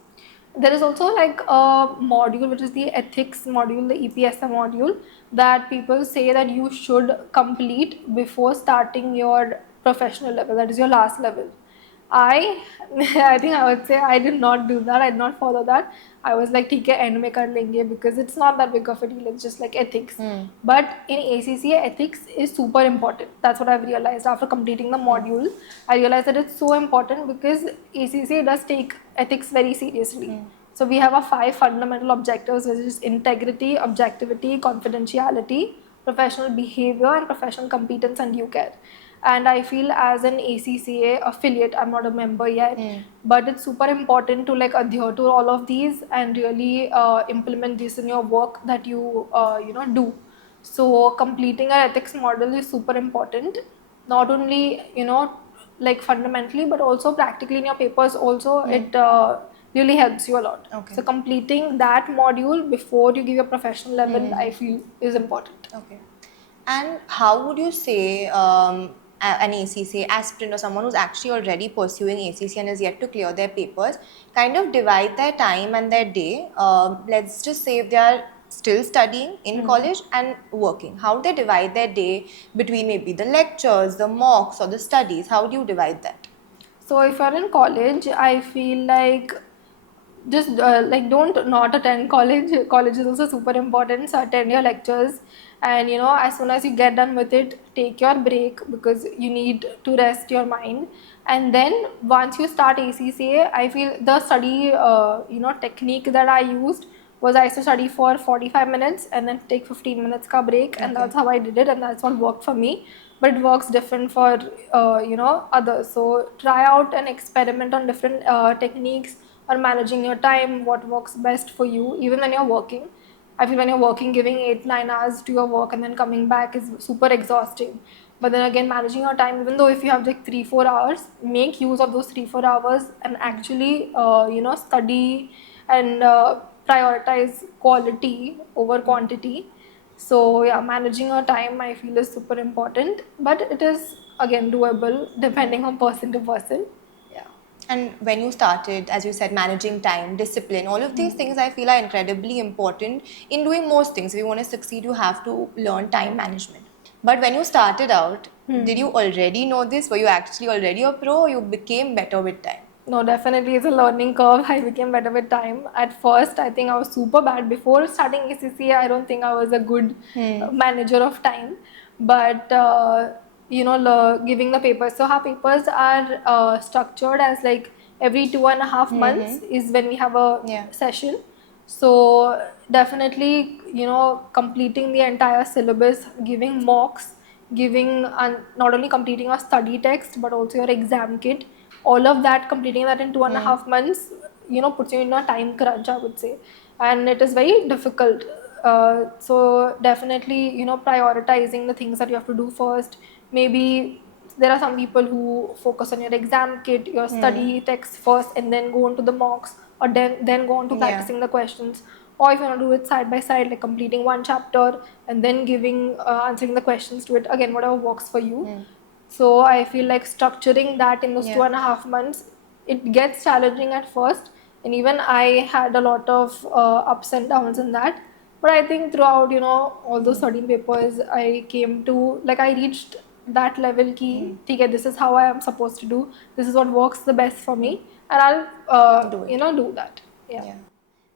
There is also like a module which is the ethics module, the EPSM module, that people say that you should complete before starting your professional level, that is your last level. I think I would say I did not do that. I did not follow that. I was like, ठीक है end में कर लेंगे, because it's not that big of a deal. It's just like ethics. But in ACCA, ethics is super important. That's what I've realized after completing the module. I realized that it's so important because ACCA does take ethics very seriously. So we have our 5 fundamental objectives, which is integrity, objectivity, confidentiality, professional behavior, and professional competence and due care. And I feel as an ACCA affiliate, I'm not a member yet, but it's super important to like adhere to all of these and really implement this in your work that you do. So completing an ethics model is super important, not only like fundamentally, but also practically in your papers also. It really helps you a lot. Okay. So completing that module before you give your professional level, I feel is important. Okay. And how would you say an ACCA aspirant or someone who's actually already pursuing ACCA and is yet to clear their papers kind of divide their time and their day? Let's just say if they are still studying in college and working, how do they divide their day between maybe the lectures, the mocks, or the studies? How do you divide that? So if you're in college, I feel like just like don't not attend college. College is also super important. So attend your lectures, and as soon as you get done with it, take your break because you need to rest your mind. And then once you start ACCA, I feel the study technique that I used was I used to study for 45 minutes and then take 15 minutes ka break, and that's how I did it, and that's what worked for me. But it works different for others. So try out and experiment on different techniques or managing your time, what works best for you, even when you're working. I feel when you're working, giving 8-9 hours to your work and then coming back is super exhausting. But then again, managing your time, even though if you have like 3-4 hours, make use of those 3-4 hours and actually study and prioritize quality over quantity. So yeah, managing your time I feel is super important, but it is again doable depending on person to person. Yeah. And when you started, as you said, managing time, discipline, all of these things I feel are incredibly important in doing most things. If you want to succeed, you have to learn time management. But when you started out, did you already know this? Were you actually already a pro, or you became better with time? No, definitely it's a learning curve. I became better with time. At first, I think I was super bad. Before starting ACCA, I don't think I was a good manager of time. But, giving the papers. So, our papers are structured as like every 2.5 months is when we have a session. So, definitely, completing the entire syllabus, giving mocks, not only completing a study text, but also your exam kit, all of that, completing that in 2.5 months puts you in a time crunch, I would say, and it is very difficult. So definitely prioritizing the things that you have to do first. Maybe there are some people who focus on your exam kit, your study text first, and then go on to the mocks, or then go on to practicing the questions. Or if you want to do it side by side, like completing one chapter and then giving answering the questions to it, again whatever works for you. So I feel like structuring that in those 2.5 months, it gets challenging at first, and even I had a lot of ups and downs in that. But I think throughout all those 13 papers, I came to like I reached that level ki, okay, this is how I am supposed to do. This is what works the best for me, and I'll do that. Yeah.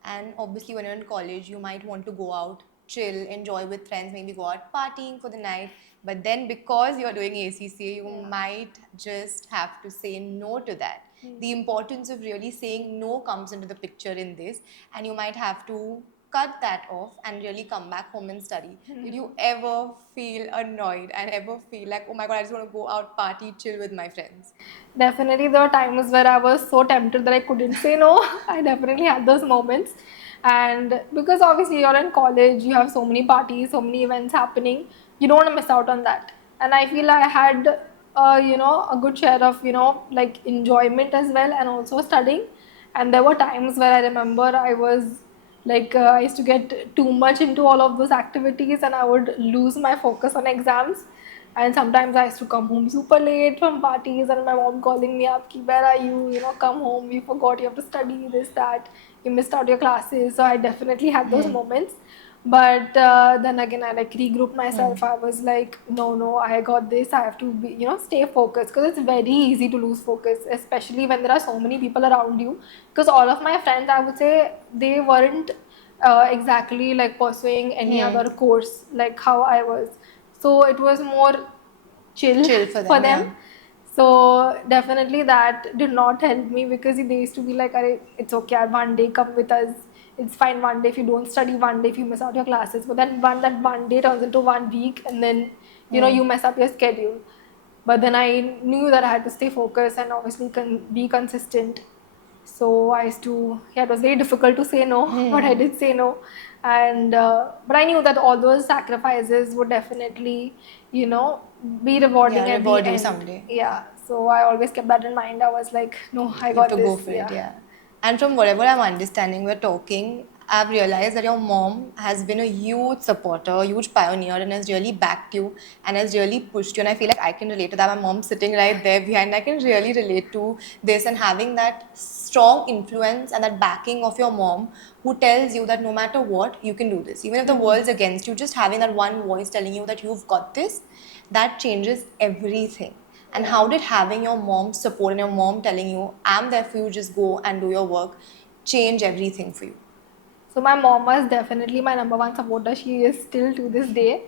And obviously, when you're in college, you might want to go out, chill, enjoy with friends, maybe go out partying for the night. But then, because you're doing ACCA, you might just have to say no to that. The importance of really saying no comes into the picture in this, and you might have to cut that off and really come back home and study, did you ever feel annoyed and ever feel like, oh my god, I just want to go out, party, chill with my friends? Definitely, there were times where I was so tempted that I couldn't say no. I definitely had those moments. And because obviously you're in college, you have so many parties, so many events happening, you don't want to miss out on that. And I feel I had, a good share of, like enjoyment as well and also studying. And there were times where I remember I was like, I used to get too much into all of those activities and I would lose my focus on exams. And sometimes I used to come home super late from parties, and my mom calling me up, Ki, where are you? Come home. You forgot you have to study this, that. You missed out your classes. So I definitely had those moments. But then again, I like regrouped myself. I was like, no, I got this. I have to be, stay focused because it's very easy to lose focus, especially when there are so many people around you. Because all of my friends, I would say, they weren't exactly like pursuing any other course like how I was. So it was more chill Chill for for them, yeah. them. So definitely that did not help me because they used to be like, "Arey, it's okay, one day come with us. It's fine one day if you don't study, one day if you miss out your classes." But then that one day turns into 1 week, and then you mess up your schedule. But then I knew that I had to stay focused and obviously be consistent. So I used to, yeah, it was very difficult to say no, but I did say no. And but I knew that all those sacrifices would definitely, be rewarding Yeah, at the reward you end. someday. Yeah. So I always kept that in mind. I was like, no, I You have got to go this. for it, Yeah. yeah. And from whatever I'm understanding, we're talking, I've realized that your mom has been a huge supporter, a huge pioneer, and has really backed you and has really pushed you. And I feel like I can relate to that. My mom's sitting right there behind. I can really relate to this, and having that strong influence and that backing of your mom who tells you that no matter what, you can do this. Even if the world's against you, just having that one voice telling you that you've got this, that changes everything. And how did having your mom support and your mom telling you, I'm there for you, just go and do your work, change everything for you? So my mom was definitely my number one supporter. She is still to this day.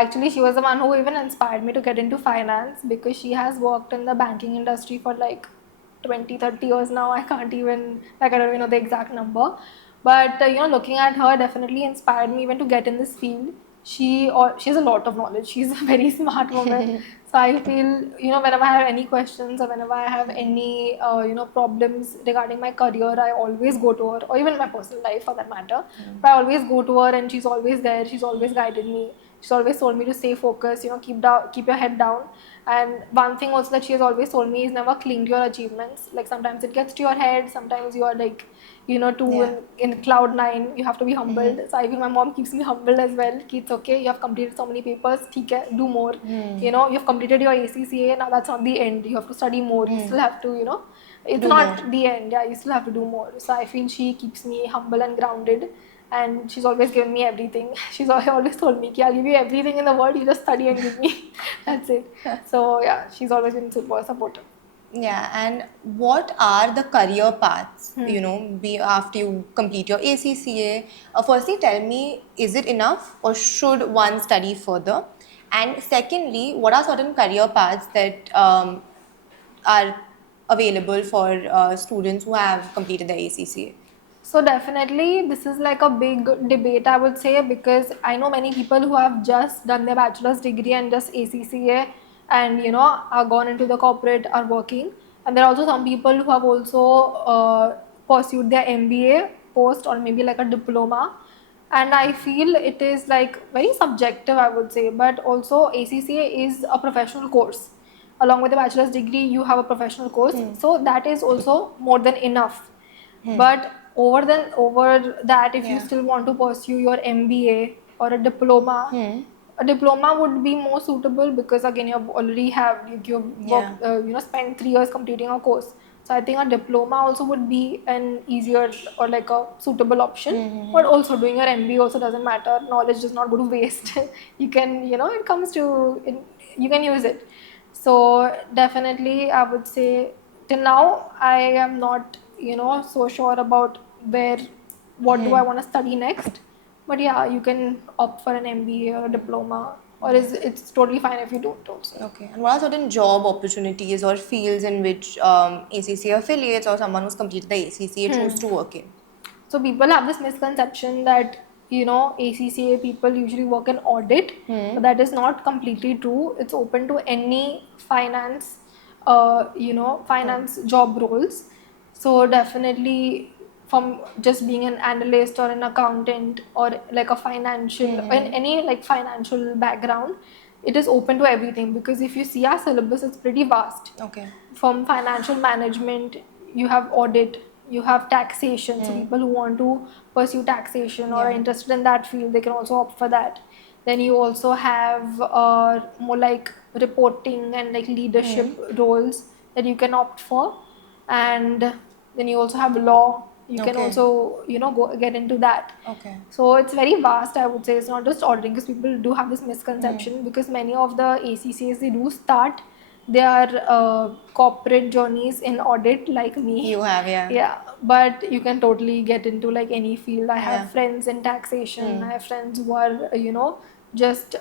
Actually, she was the one who even inspired me to get into finance because she has worked in the banking industry for like 20, 30 years now. I don't even know the exact number. But, looking at her definitely inspired me even to get in this field. She has a lot of knowledge. She's a very smart woman. So I feel, whenever I have any questions or whenever I have any, problems regarding my career, I always go to her, or even my personal life for that matter. But I always go to her, and she's always there. She's always guided me. She's always told me to stay focused. Keep your head down. And one thing also that she has always told me is never cling to your achievements. Like sometimes it gets to your head. Sometimes you are like, too Yeah. in cloud nine. You have to be humbled. So I feel my mom keeps me humbled as well. It's okay. You have completed so many papers. ठीक है, do more. You have completed your ACCA. Now that's not the end. You have to study more. You still have to, it's Do more. not the end. Yeah, you still have to do more. So I feel she keeps me humble and grounded. And she's always given me everything. She's always told me, I'll give you everything in the world. You just study and give me. That's it. So yeah, she's always been super supportive. Yeah, and what are the career paths, be after you complete your ACCA? Firstly, tell me, is it enough or should one study further? And secondly, what are certain career paths that are available for students who have completed the ACCA? So definitely, this is like a big debate, I would say, because I know many people who have just done their bachelor's degree and just ACCA, and are gone into the corporate, are working, and there are also some people who have also pursued their MBA post or maybe like a diploma, and I feel it is like very subjective, I would say, but also ACCA is a professional course. Along with a bachelor's degree, you have a professional course, so that is also more than enough. But over that, if you Yeah. still want to pursue your MBA or a diploma would be more suitable because again you've Yeah. worked, spent 3 years completing a course. So I think a diploma also would be an easier or like a suitable option. But also doing your MBA also doesn't matter. Knowledge does not go to waste. You can, it comes to you can use it. So definitely, I would say till now I am not, so sure about what do I want to study next. But yeah, you can opt for an MBA or a diploma, or it's totally fine if you don't also. Okay. And what are certain job opportunities or fields in which ACCA affiliates or someone who's completed the ACCA choose to work in? So people have this misconception that ACCA people usually work in audit, but that is not completely true. It's open to any finance, finance job roles. So definitely, from just being an analyst or an accountant or like a financial in any like financial background, it is open to everything, because if you see our syllabus, it's pretty vast. Okay. From financial management, you have audit, you have taxation. So people who want to pursue taxation or are Yeah. interested in that field, they can also opt for that. Then you also have more like reporting and like leadership roles that you can opt for. And then you also have law. You can Okay. also go get into that. Okay. So it's very vast, I would say. It's not just auditing, because people do have this misconception, because many of the ACCAs, they do start their corporate journeys in audit like me. You have, yeah. Yeah, but you can totally get into like any field. I have Yeah. friends in taxation. I have friends who are just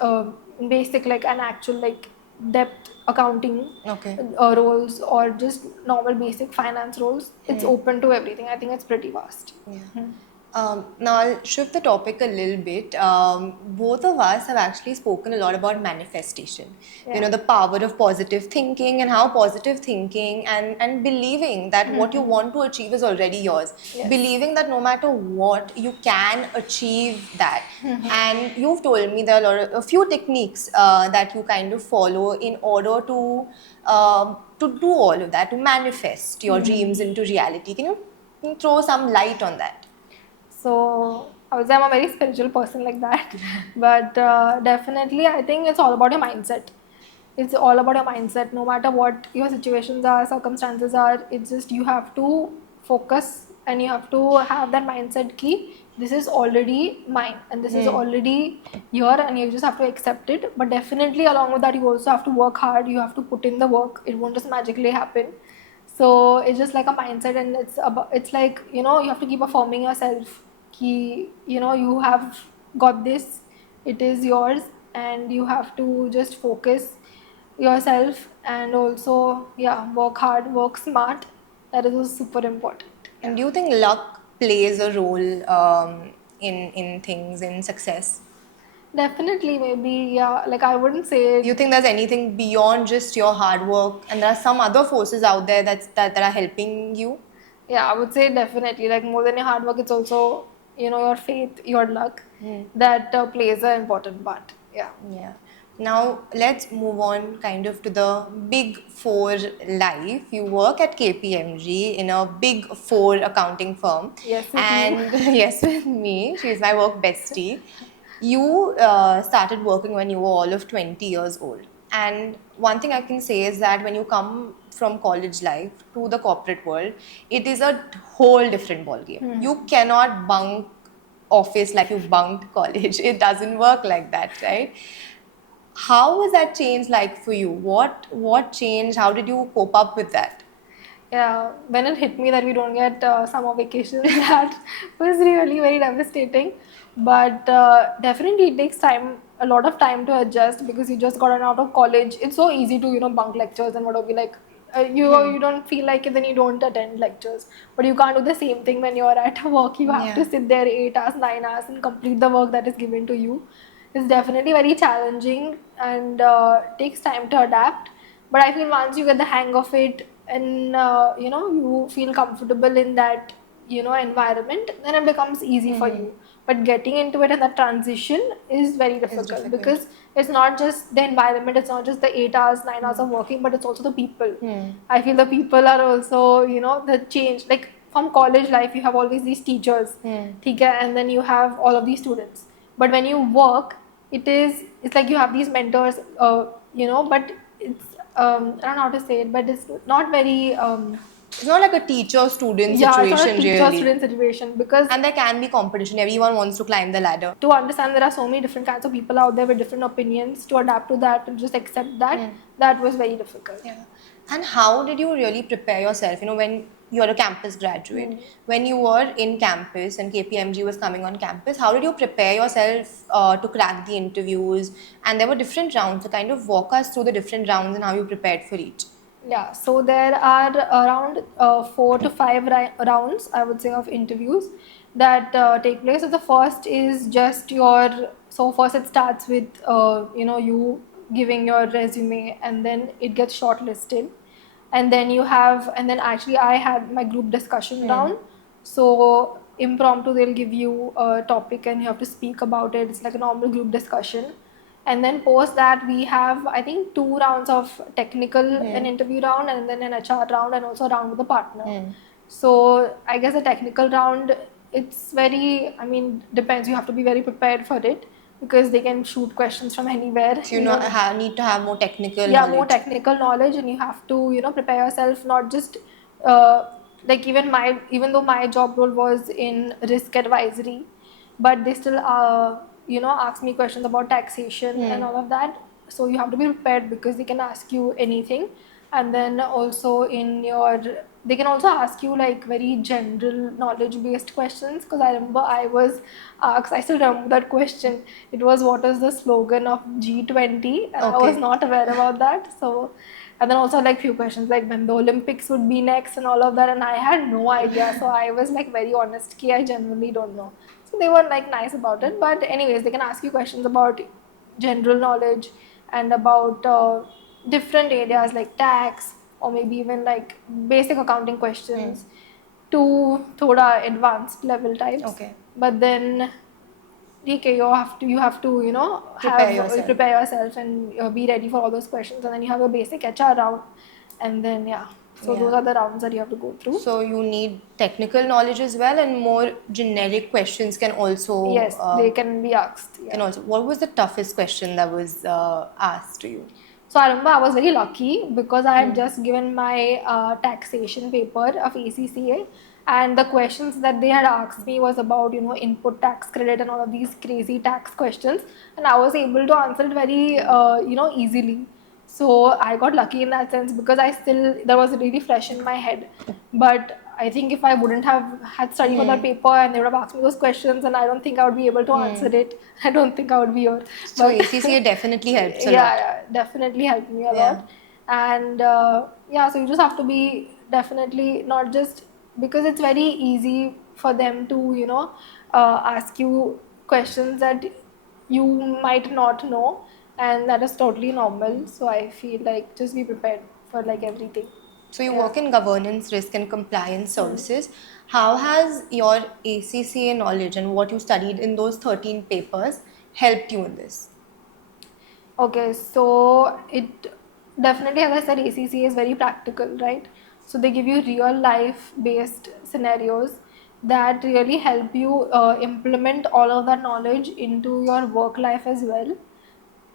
basic like an actual like depth accounting Okay. roles, or just normal basic finance roles. It's open to everything. I think it's pretty vast. Yeah. Now I'll shift the topic a little bit. Both of us have actually spoken a lot about manifestation. Yeah. The power of positive thinking, and how positive thinking and believing that what you want to achieve is already yours. Yes. Believing that no matter what, you can achieve that. And you've told me there are a few techniques that you kind of follow in order to do all of that, to manifest your dreams into reality. Can you throw some light on that? So I would say I'm a very spiritual person like that. But definitely, I think it's all about your mindset. It's all about your mindset. No matter what your situations are, circumstances are, it's just you have to focus, and you have to have that mindset key. This is already mine, and this is already here, and you just have to accept it. But definitely, along with that, you also have to work hard. You have to put in the work. It won't just magically happen. So it's just like a mindset, and it's like you have to keep affirming yourself. You have got this. It is yours, and you have to just focus yourself, and also work hard, work smart. That is also super important. And do you think luck plays a role in things, in success? Definitely, maybe like I wouldn't say. Do you think there's anything beyond just your hard work, and there are some other forces out there that are helping you? Yeah, I would say definitely, like more than your hard work, it's also your faith, your luck, that plays an important part. Yeah. Yeah. Now let's move on kind of to the big four life. You work at KPMG in a big four accounting firm. Yes, with And yes, with me, she's my work bestie. You started working when you were all of 20 years old. And one thing I can say is that when you come from college life to the corporate world, it is a whole different ballgame. You cannot bunk office like you bunked college. It doesn't work like that, right? How was that change like for you? What changed? How did you cope up with that? Yeah, when it hit me that we don't get summer vacations, that was really very devastating. But definitely it takes time, a lot of time to adjust, because you just gotten out of college. It's so easy to bunk lectures and whatever. Like you don't feel like it, then you don't attend lectures. But you can't do the same thing when you're at work. You have to Yeah. sit there 8 hours, 9 hours, and complete the work that is given to you. It's definitely very challenging, and takes time to adapt. But I feel once you get the hang of it, and you feel comfortable in that environment, then it becomes easy for you. But getting into it and the transition is very difficult, difficult. because it's not just the environment, it's not just the 8 hours, 9 hours of working, but it's also the people. I feel the people are also the change. Like from college life, you have always these teachers, okay, and then you have all of these students. But when you work, it's like you have these mentors, but it's I don't know how to say it, but it's not very It's not like a teacher-student it's not a situation, teacher really. student situation, because And there can be competition. Everyone wants to climb the ladder. to understand there are so many different kinds of people out there with different opinions, to adapt to that and just accept that, that was very difficult. Yeah. And how did you really prepare yourself? When you're a campus graduate, when you were in campus and KPMG was coming on campus, how did you prepare yourself to crack the interviews? And there were different rounds. So kind of walk us through the different rounds and how you prepared for each. Yeah, so there are around 4 to 5 rounds, I would say, of interviews. that take place. So the first is just so first it starts with you giving your resume, and then it gets shortlisted, and then actually I had my group discussion round. So impromptu, they'll give you a topic and you have to speak about it. It's like a normal group discussion. And then post that, we have, I think, 2 rounds of technical, an interview round, and then an HR round, and also a round with a partner. So I guess the technical round, it's very, I mean, depends. You have to be very prepared for it because they can shoot questions from anywhere. So you need to have more technical Yeah, knowledge. more technical knowledge, and you have to prepare yourself, not just uh, like even though my job role was in risk advisory, but they still ask me questions about taxation and all of that. So you have to be prepared because they can ask you anything. And then also they can also ask you like very general knowledge based questions, because I remember I was asked, I still remember that question. It was, what is the slogan of G20? And I was not aware about that. So, and then also like few questions like when the Olympics would be next and all of that, and I had no idea. So I was like very honest, ki I genuinely don't know. So they were like nice about it. But anyways, they can ask you questions about general knowledge and about different areas like tax, or maybe even like basic accounting questions to thoda advanced level types. Okay. But then okay, you have to prepare yourself and be ready for all those questions, and then you have a basic HR round, and then those are the rounds that you have to go through. So you need technical knowledge as well, and more generic questions can also. Yes, they can be asked. Yeah. And also, what was the toughest question that was asked to you? So I remember I was very lucky because I had just given my taxation paper of ACCA, and the questions that they had asked me was about input tax credit and all of these crazy tax questions, and I was able to answer it very easily. So I got lucky in that sense because that was really fresh in my head. But I think if I wouldn't have had studied for that paper and they would have asked me those questions, and I don't think I would be able to answer it. I don't think I would be here. So ACCA definitely helps a lot. Yeah, definitely helped me a lot. And so you just have to be definitely not just because it's very easy for them to ask you questions that you might not know, and that is totally normal. So I feel like just be prepared for like everything. So you work in governance, risk and compliance services. How has your ACCA knowledge and what you studied in those 13 papers helped you in this? Okay, so it definitely, as I said, ACCA is very practical, right? So they give you real life based scenarios that really help you implement all of that knowledge into your work life as well.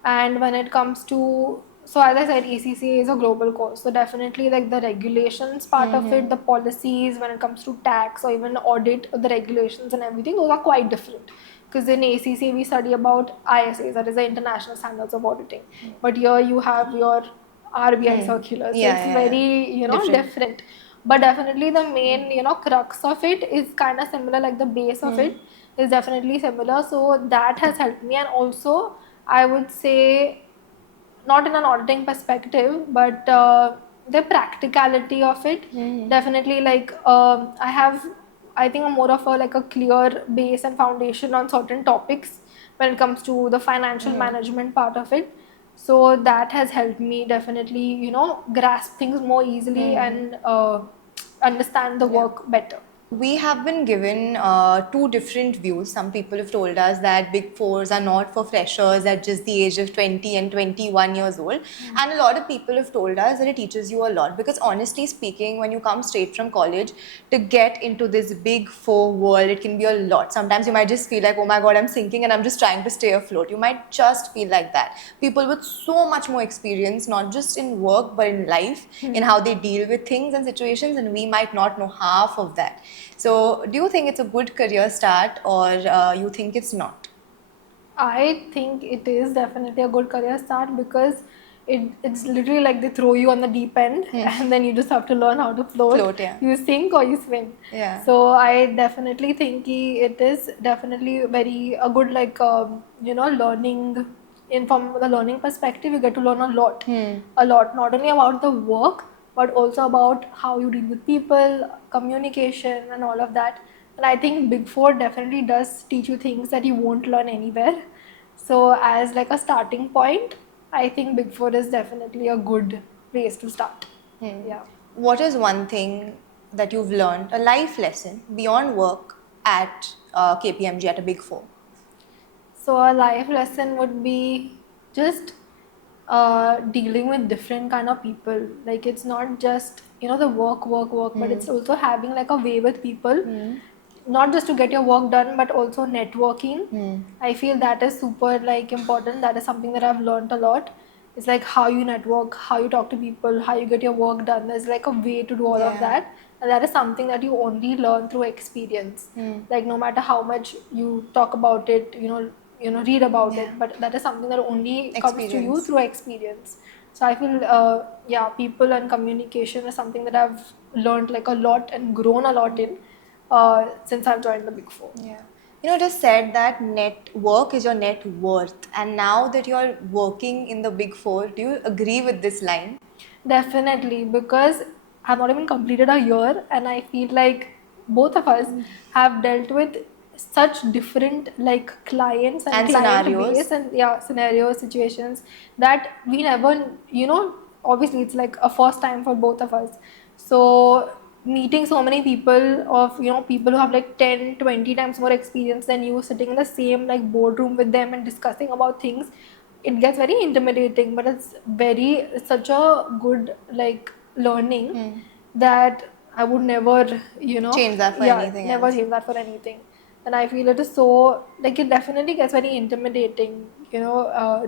And when it comes to, so as I said, ACCA is a global course, so definitely like the regulations part of it, the policies when it comes to tax or even audit, the regulations and everything, those are quite different. Because in ACCA we study about ISAs, that is the International Standards of Auditing, but here you have your RBI circulars, so it's very different. But definitely the main crux of it is kind of similar, like the base of it is definitely similar. So that has helped me. And also I would say, not in an auditing perspective, but the practicality of it, definitely like I think more of a clear base and foundation on certain topics when it comes to the financial management part of it. So that has helped me definitely grasp things more easily and understand the work better. We have been given two different views. Some people have told us that Big Fours are not for freshers at just the age of 20 and 21 years old. And a lot of people have told us that it teaches you a lot. Because honestly speaking, when you come straight from college, to get into this Big Four world, it can be a lot. Sometimes you might just feel like, oh my God, I'm sinking and I'm just trying to stay afloat. You might just feel like that. People with so much more experience, not just in work, but in life, in how they deal with things and situations, and we might not know half of that. So, do you think it's a good career start, or you think it's not? I think it is definitely a good career start because it's literally like they throw you on the deep end and then you just have to learn how to float. You sink or you swim. So I definitely think it is definitely very a good learning. From the learning perspective, you get to learn a lot, not only about the work but also about how you deal with people, communication and all of that. And I think Big Four definitely does teach you things that you won't learn anywhere. So as like a starting point, I think Big Four is definitely a good place to start. Yeah. What is one thing that you've learned, a life lesson beyond work at KPMG at a Big Four? So a life lesson would be just dealing with different kind of people. Like it's not just the work, but it's also having like a way with people, not just to get your work done, but also networking. I feel that is super like important. That is something that I've learned a lot. It's like how you network, how you talk to people, how you get your work done. There's like a way to do all of Yeah. that, and that is something that you only learn through experience. Like no matter how much you talk about it, read about Yeah. it, but that is something that only comes to you Experience. through experience. So I feel people and communication is something that I've learned like a lot and grown a lot in since I've joined the Big Four. Yeah. Just said that network is your net worth. And now that you're working in the Big Four, do you agree with this line? Definitely, because I've not even completed a year, and I feel like both of us have dealt with such different like clients and And client scenarios. base and scenarios, situations that we never, obviously it's like a first time for both of us. So meeting so many people of people who have like 10, 20 times more experience than you, sitting in the same like boardroom with them and discussing about things, it gets very intimidating, but it's such a good like learning that I would never Change that for anything never else. change that for anything. And I feel it is so like it definitely gets very intimidating.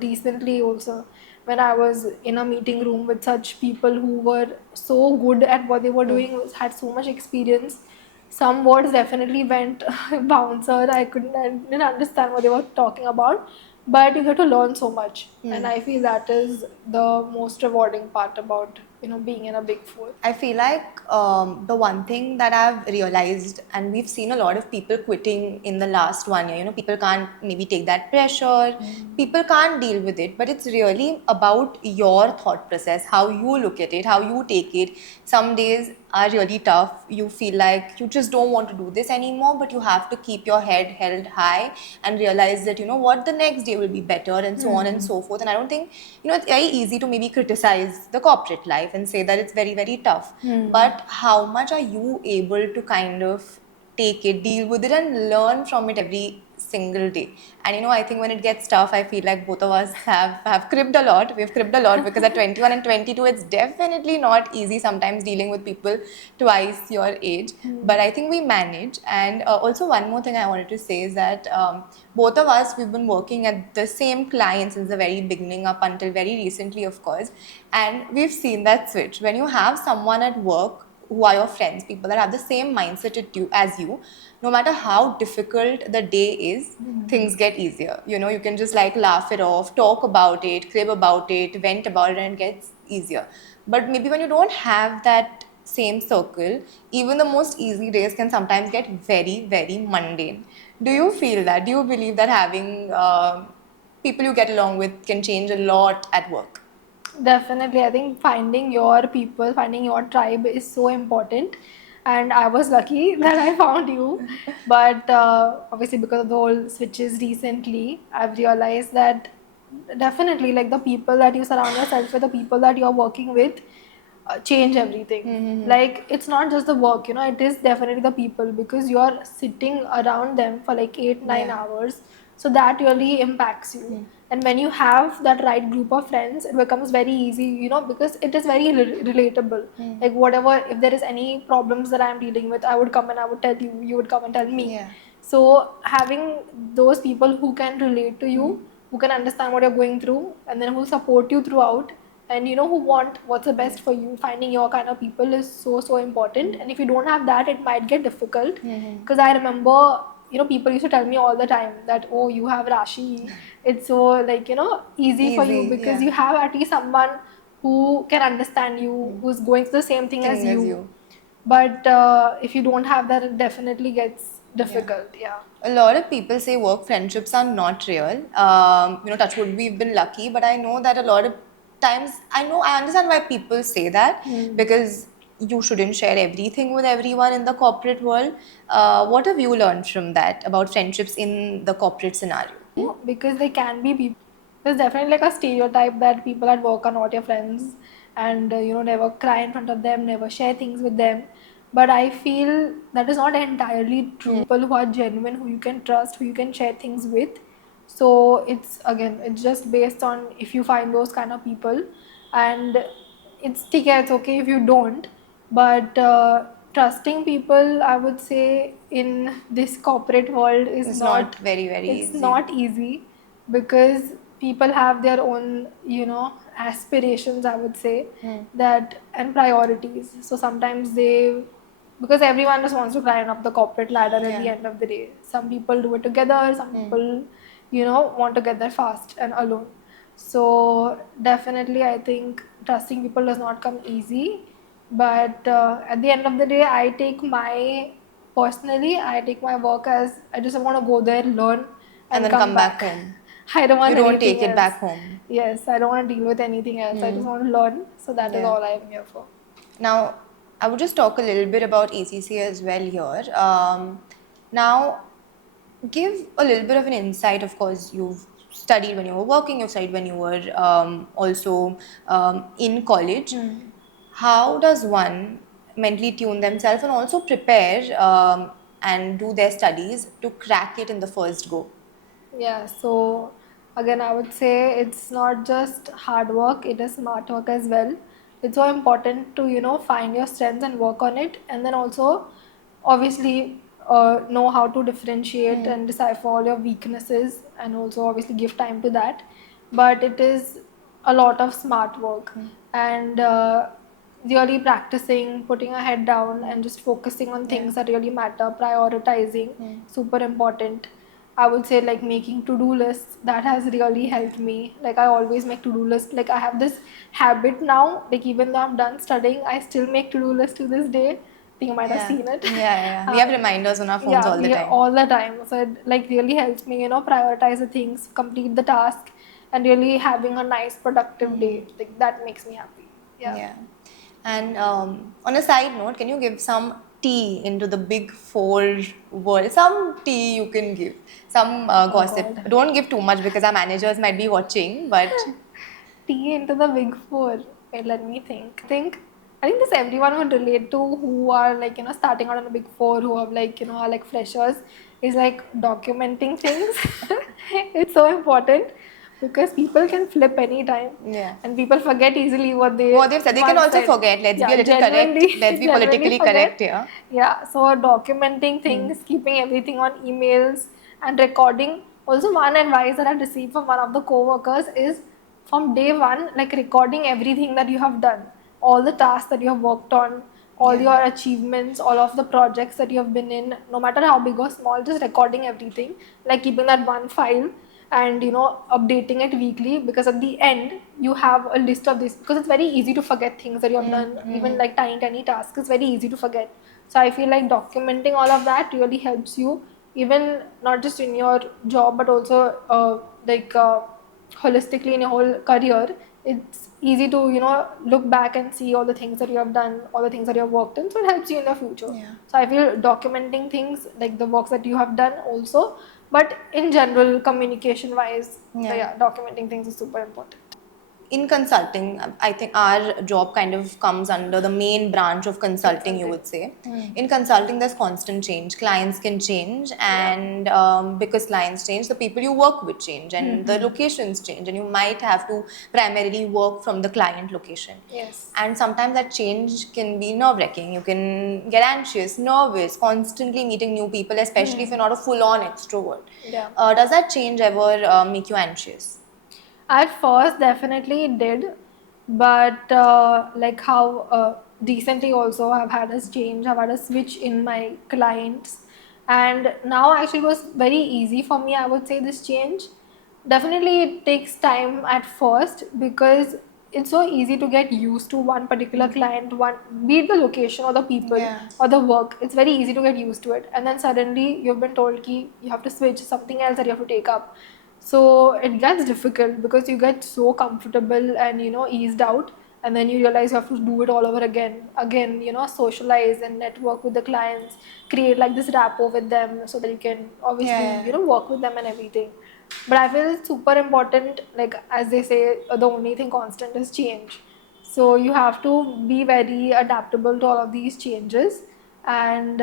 Recently also when I was in a meeting room with such people who were so good at what they were doing, had so much experience, some words definitely went bouncer. I didn't understand what they were talking about, but you get to learn so much, and I feel that is the most rewarding part about being in a Big Four. I feel like the one thing that I've realized, and we've seen a lot of people quitting in the last 1 year, people can't maybe take that pressure, people can't deal with it, but it's really about your thought process, how you look at it, how you take it. Some days are really tough. You feel like you just don't want to do this anymore, but you have to keep your head held high and realize that, what, the next day will be better, and so on and so forth. And I don't think, it's very easy to maybe criticize the corporate life and say that it's very, very tough. But how much are you able to kind of take it, deal with it, and learn from it every single day? And I think when it gets tough, I feel like both of us have cribbed a lot. We've cribbed a lot because at 21 and 22, it's definitely not easy sometimes dealing with people twice your age. But I think we manage. And also, one more thing I wanted to say is that both of us, we've been working at the same client since the very beginning, up until very recently, of course. And we've seen that switch. When you have someone at work who are your friends, people that have the same mindset as you, no matter how difficult the day is, things get easier. You can just like laugh it off, talk about it, crib about it, vent about it, and it gets easier. But maybe when you don't have that same circle, even the most easy days can sometimes get very, very mundane. Do you feel that? Do you believe that having people you get along with can change a lot at work? Definitely, I think finding your people, finding your tribe is so important. And I was lucky that I found you. But obviously, because of the whole switches recently, I've realized that definitely, like the people that you surround yourself with, the people that you're working with, change everything. Like, it's not just the work, it is definitely the people, because you're sitting around them for like 8, 9 Yeah. hours. So that really impacts you. And when you have that right group of friends, it becomes very easy, because it is very relatable. Like whatever, if there is any problems that I'm dealing with, I would come and I would tell you, you would come and tell me. Yeah. So having those people who can relate to you, who can understand what you're going through, and then who support you throughout, and who want what's the best for you, finding your kind of people is so important. And if you don't have that, it might get difficult. Because I remember people used to tell me all the time that, oh, you have Rashi, it's so like easy for you, Easy, because yeah. you have at least someone who can understand you, who's going through the same thing as you. But if you don't have that, it definitely gets difficult. Yeah. A lot of people say work friendships are not real. Touch wood, we've been lucky, but I know that a lot of times, I understand why people say that, because you shouldn't share everything with everyone in the corporate world. What have you learned from that about friendships in the corporate scenario? Because they can be people. There's definitely like a stereotype that people at work are not your friends, and never cry in front of them, never share things with them. But I feel that is not entirely true. People who are genuine, who you can trust, who you can share things with. So it's just based on if you find those kind of people, and it's okay if you don't. But trusting people, I would say, in this corporate world is It's not not very, very it's easy. not easy, because people have their own aspirations, I would say, that and priorities. So sometimes they, because everyone just wants to climb up the corporate ladder at the Yeah. end of the day. Some people do it together, some people want to get there fast and alone. So definitely I think trusting people does not come easy, but at the end of the day, I take my work as I just want to go there, learn, And and then come come back back. home. I don't want You don't anything take it else. back home. Yes, I don't want to deal with anything else. I just want to learn. So that is Yeah. all I'm here for. Now, I would just talk a little bit about ACC as well here. Now, give a little bit of an insight. Of course, you've studied when you were working, you've studied when you were also in college. How does one mentally tune themselves and also prepare and do their studies to crack it in the first go? Yeah, so again, I would say it's not just hard work, it is smart work as well. It's so important to, find your strengths and work on it, and then also obviously know how to differentiate and decipher all your weaknesses, and also obviously give time to that. But it is a lot of smart work, and really practicing, putting your head down, and just focusing on things that really matter, prioritizing, super important. I would say like making to-do lists, that has really helped me. Like I always make to-do lists. Like I have this habit now, like even though I'm done studying, I still make to-do lists to this day. I think you might have Yeah. seen it. Yeah. We have reminders on our phones Yeah, all the time. all the time. So it like really helps me, prioritize the things, complete the task, and really having a nice productive day. Like that makes me happy. Yeah. Yeah. And on a side note, can you give some tea into the big four world? Some tea you can give. Some gossip. God. Don't give too much because our managers might be watching, but Tea into the big four. Wait, let me think. I think this everyone would relate to, who are like, starting out on the big four, who have like, are like freshers, is like documenting things. It's so important because people can flip anytime. yeah. And people forget easily What they've said, they can once also said. forget. Let's be a Yeah, little correct. genuinely, Let's be genuinely politically correct forget. here. Yeah, so documenting things, keeping everything on emails, and recording. Also, one advice that I received from one of the co-workers is, from day one, like recording everything that you have done, all the tasks that you have worked on, all Yeah. your achievements, all of the projects that you have been in, no matter how big or small, just recording everything, like keeping that one file, and updating it weekly, because at the end you have a list of this, because it's very easy to forget things that you have done, even like tiny tasks, it's very easy to forget. So I feel like documenting all of that really helps you, even not just in your job, but also holistically in your whole career. It's easy to look back and see all the things that you have done, all the things that you have worked in, so it helps you in the future. Yeah. So I feel documenting things, like the works that you have done also, but in general, communication wise, Yeah. documenting things is super important. In consulting, I think our job kind of comes under the main branch of consulting, you would say. In consulting, there's constant change. Clients can change, and because clients change, the people you work with change, and the locations change, and you might have to primarily work from the client location. Yes. And sometimes that change can be nerve-wracking. You can get anxious, nervous, constantly meeting new people, especially if you're not a full-on extrovert. Yeah. Does that change ever make you anxious? At first, definitely it did, but like how recently also I've had a change, I've had a switch in my clients, and now actually it was very easy for me. I would say this change. Definitely, it takes time at first, because it's so easy to get used to one particular client, one, be it the location or the people or the work. It's very easy to get used to it, and then suddenly you've been told ki you have to switch something else that you have to take up. So it gets difficult because you get so comfortable and eased out and then you realize you have to do it all over again, socialize and network with the clients, create like this rapport with them so that you can obviously, Yeah. work with them and everything. But I feel it's super important, like as they say, the only thing constant is change. So you have to be very adaptable to all of these changes, and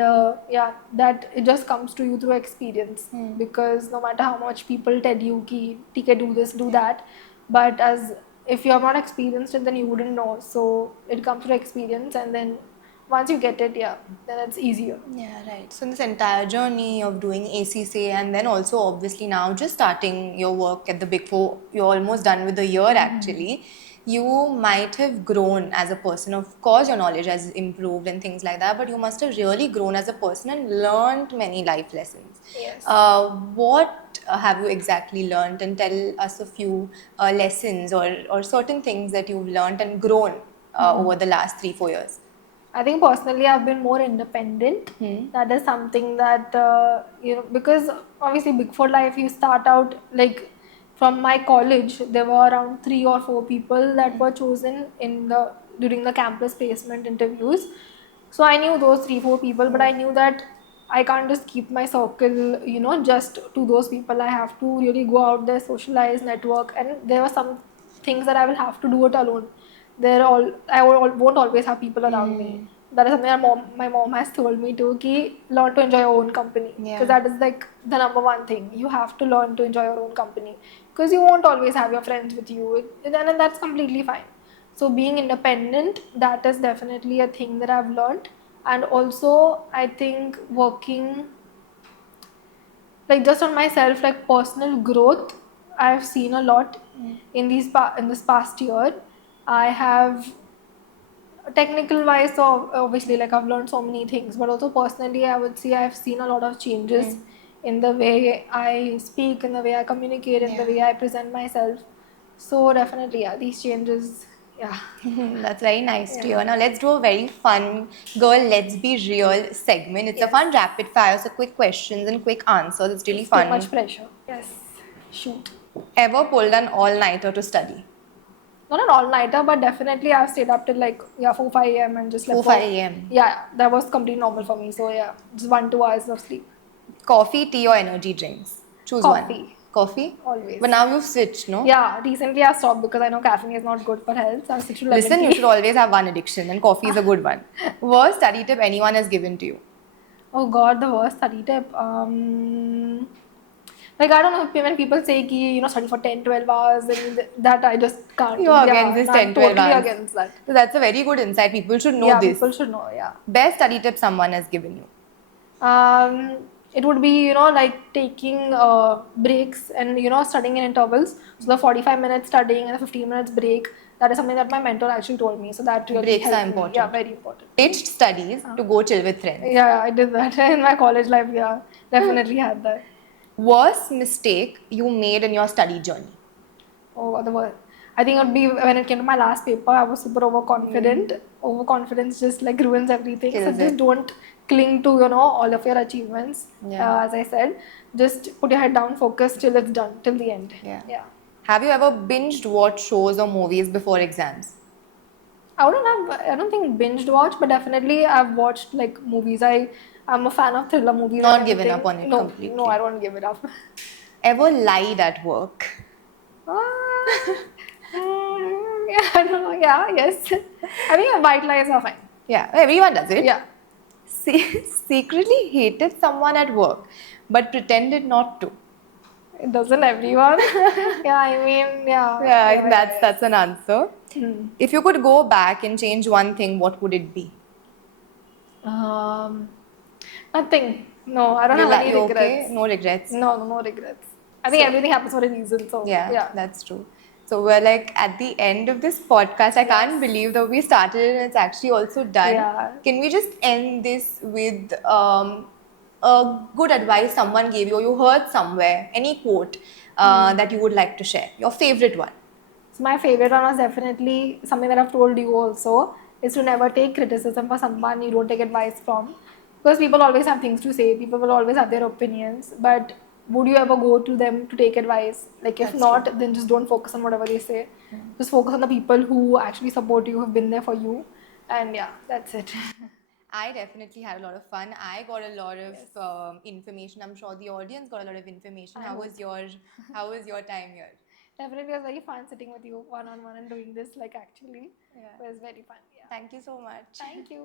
yeah, that it just comes to you through experience. Because no matter how much people tell you ki ठीक है, do this, do that, but as if you are not experienced it, then you wouldn't know. So it comes through experience, and then once you get it, yeah, then it's easier. Yeah, right. So, in this entire journey of doing ACCA and then also obviously now just starting your work at the Big Four, you're almost done with the year actually. You might have grown as a person. Of course, your knowledge has improved and things like that, but you must have really grown as a person and learned many life lessons. Yes. What have you exactly learned? And tell us a few lessons or certain things that you've learned and grown over the last 3-4 years. I think personally I've been more independent. That is something that, because obviously Big Four life, you start out like from my college, there were around 3 or 4 people that were chosen during the campus placement interviews. So I knew those 3-4 people, but I knew that I can't just keep my circle, just to those people. I have to really go out there, socialize, network, and there were some things that I will have to do it alone. Won't always have people around me. That is something my mom has told me too. Ki learn to enjoy your own company, Yeah. because that is like the number one thing. You have to learn to enjoy your own company, because you won't always have your friends with you, and that's completely fine. So being independent, that is definitely a thing that I've learned. And also I think working like just on myself, like personal growth, I've seen a lot in this past year. I have technical wise, so obviously like I've learned so many things, but also personally I would say I've seen a lot of changes in the way I speak, in the way I communicate, in the way I present myself. So definitely, yeah, these changes, yeah. That's very nice to hear. Now let's do a very fun girl, let's be real segment. It's a Yes. fun rapid fire, so quick questions and quick answers. It's really It's too fun. much pressure. Yes. Shoot. Ever pulled an all-nighter to study? Not an all-nighter, but definitely I've stayed up till like 4-5 a.m. and just slept 4-5 a.m. Yeah, that was completely normal for me. So yeah, just 1-2 hours of sleep. Coffee, tea, or energy drinks? Choose Coffee. one. Coffee? Always. But now you've switched, no? Yeah, recently I've stopped because I know caffeine is not good for health. So I've switched to lemon Listen, tea. you should always have one addiction, and coffee is a good one. Worst study tip anyone has given to you? Oh God, the worst study tip. Like I don't know, when people say ki, study for 10-12 hours, and that I just can't. You're against this no, 10 I'm 12 totally hours. against that. So that's a very good insight. People should know Yeah, this. people should know. Yeah. Best study tip someone has given you? It would be like taking breaks and studying in intervals. So the 45 minutes studying and the 15 minutes break. That is something that my mentor actually told me. So that really Breaks helped are me. important. Yeah, very important. Ditched studies to go chill with friends. Yeah, I did that in my college life. Yeah, definitely had that. Worst mistake you made in your study journey? Oh, the word. I think it would be when it came to my last paper. I was super overconfident. Overconfidence just like ruins everything. Kills So just it. don't cling to all of your achievements. Yeah. As I said, just put your head down, focus till it's done, till the end. Yeah. Have you ever binged watched shows or movies before exams? I don't think binged watch, but definitely I've watched like movies. I'm a fan of thriller movies. Not and given everything. up on it no, completely. No, I don't give it up. Ever lied at work? Yeah, I don't know. Yeah, yes. I think white lies are fine. Yeah, everyone does it. Yeah. Secretly hated someone at work, but pretended not to. It doesn't everyone. Yeah, I mean, yeah. Yeah, I think that's an answer. Hmm. If you could go back and change one thing, what would it be? Nothing. No, I don't have any You're regrets. okay? No regrets. No regrets. I think everything happens for a reason. So Yeah, that's true. So we're like at the end of this podcast. I can't believe that we started and it's actually also done. Yeah. Can we just end this with a good advice someone gave you or you heard somewhere, any quote that you would like to share? Your favorite one? So my favorite one was definitely something that I've told you also, is to never take criticism for someone you don't take advice from. Because people always have things to say, people will always have their opinions, but would you ever go to them to take advice? Like, if That's not, true. then just don't focus on whatever they say. Just focus on the people who actually support you, have been there for you, and yeah, that's it. I definitely had a lot of fun. I got a lot of Yes. information. I'm sure the audience got a lot of information. I How hope. was your How was your time here? Definitely was very fun sitting with you one on one and doing this. Like, actually, Yeah. it was very fun. Yeah. Thank you so much. Thank you.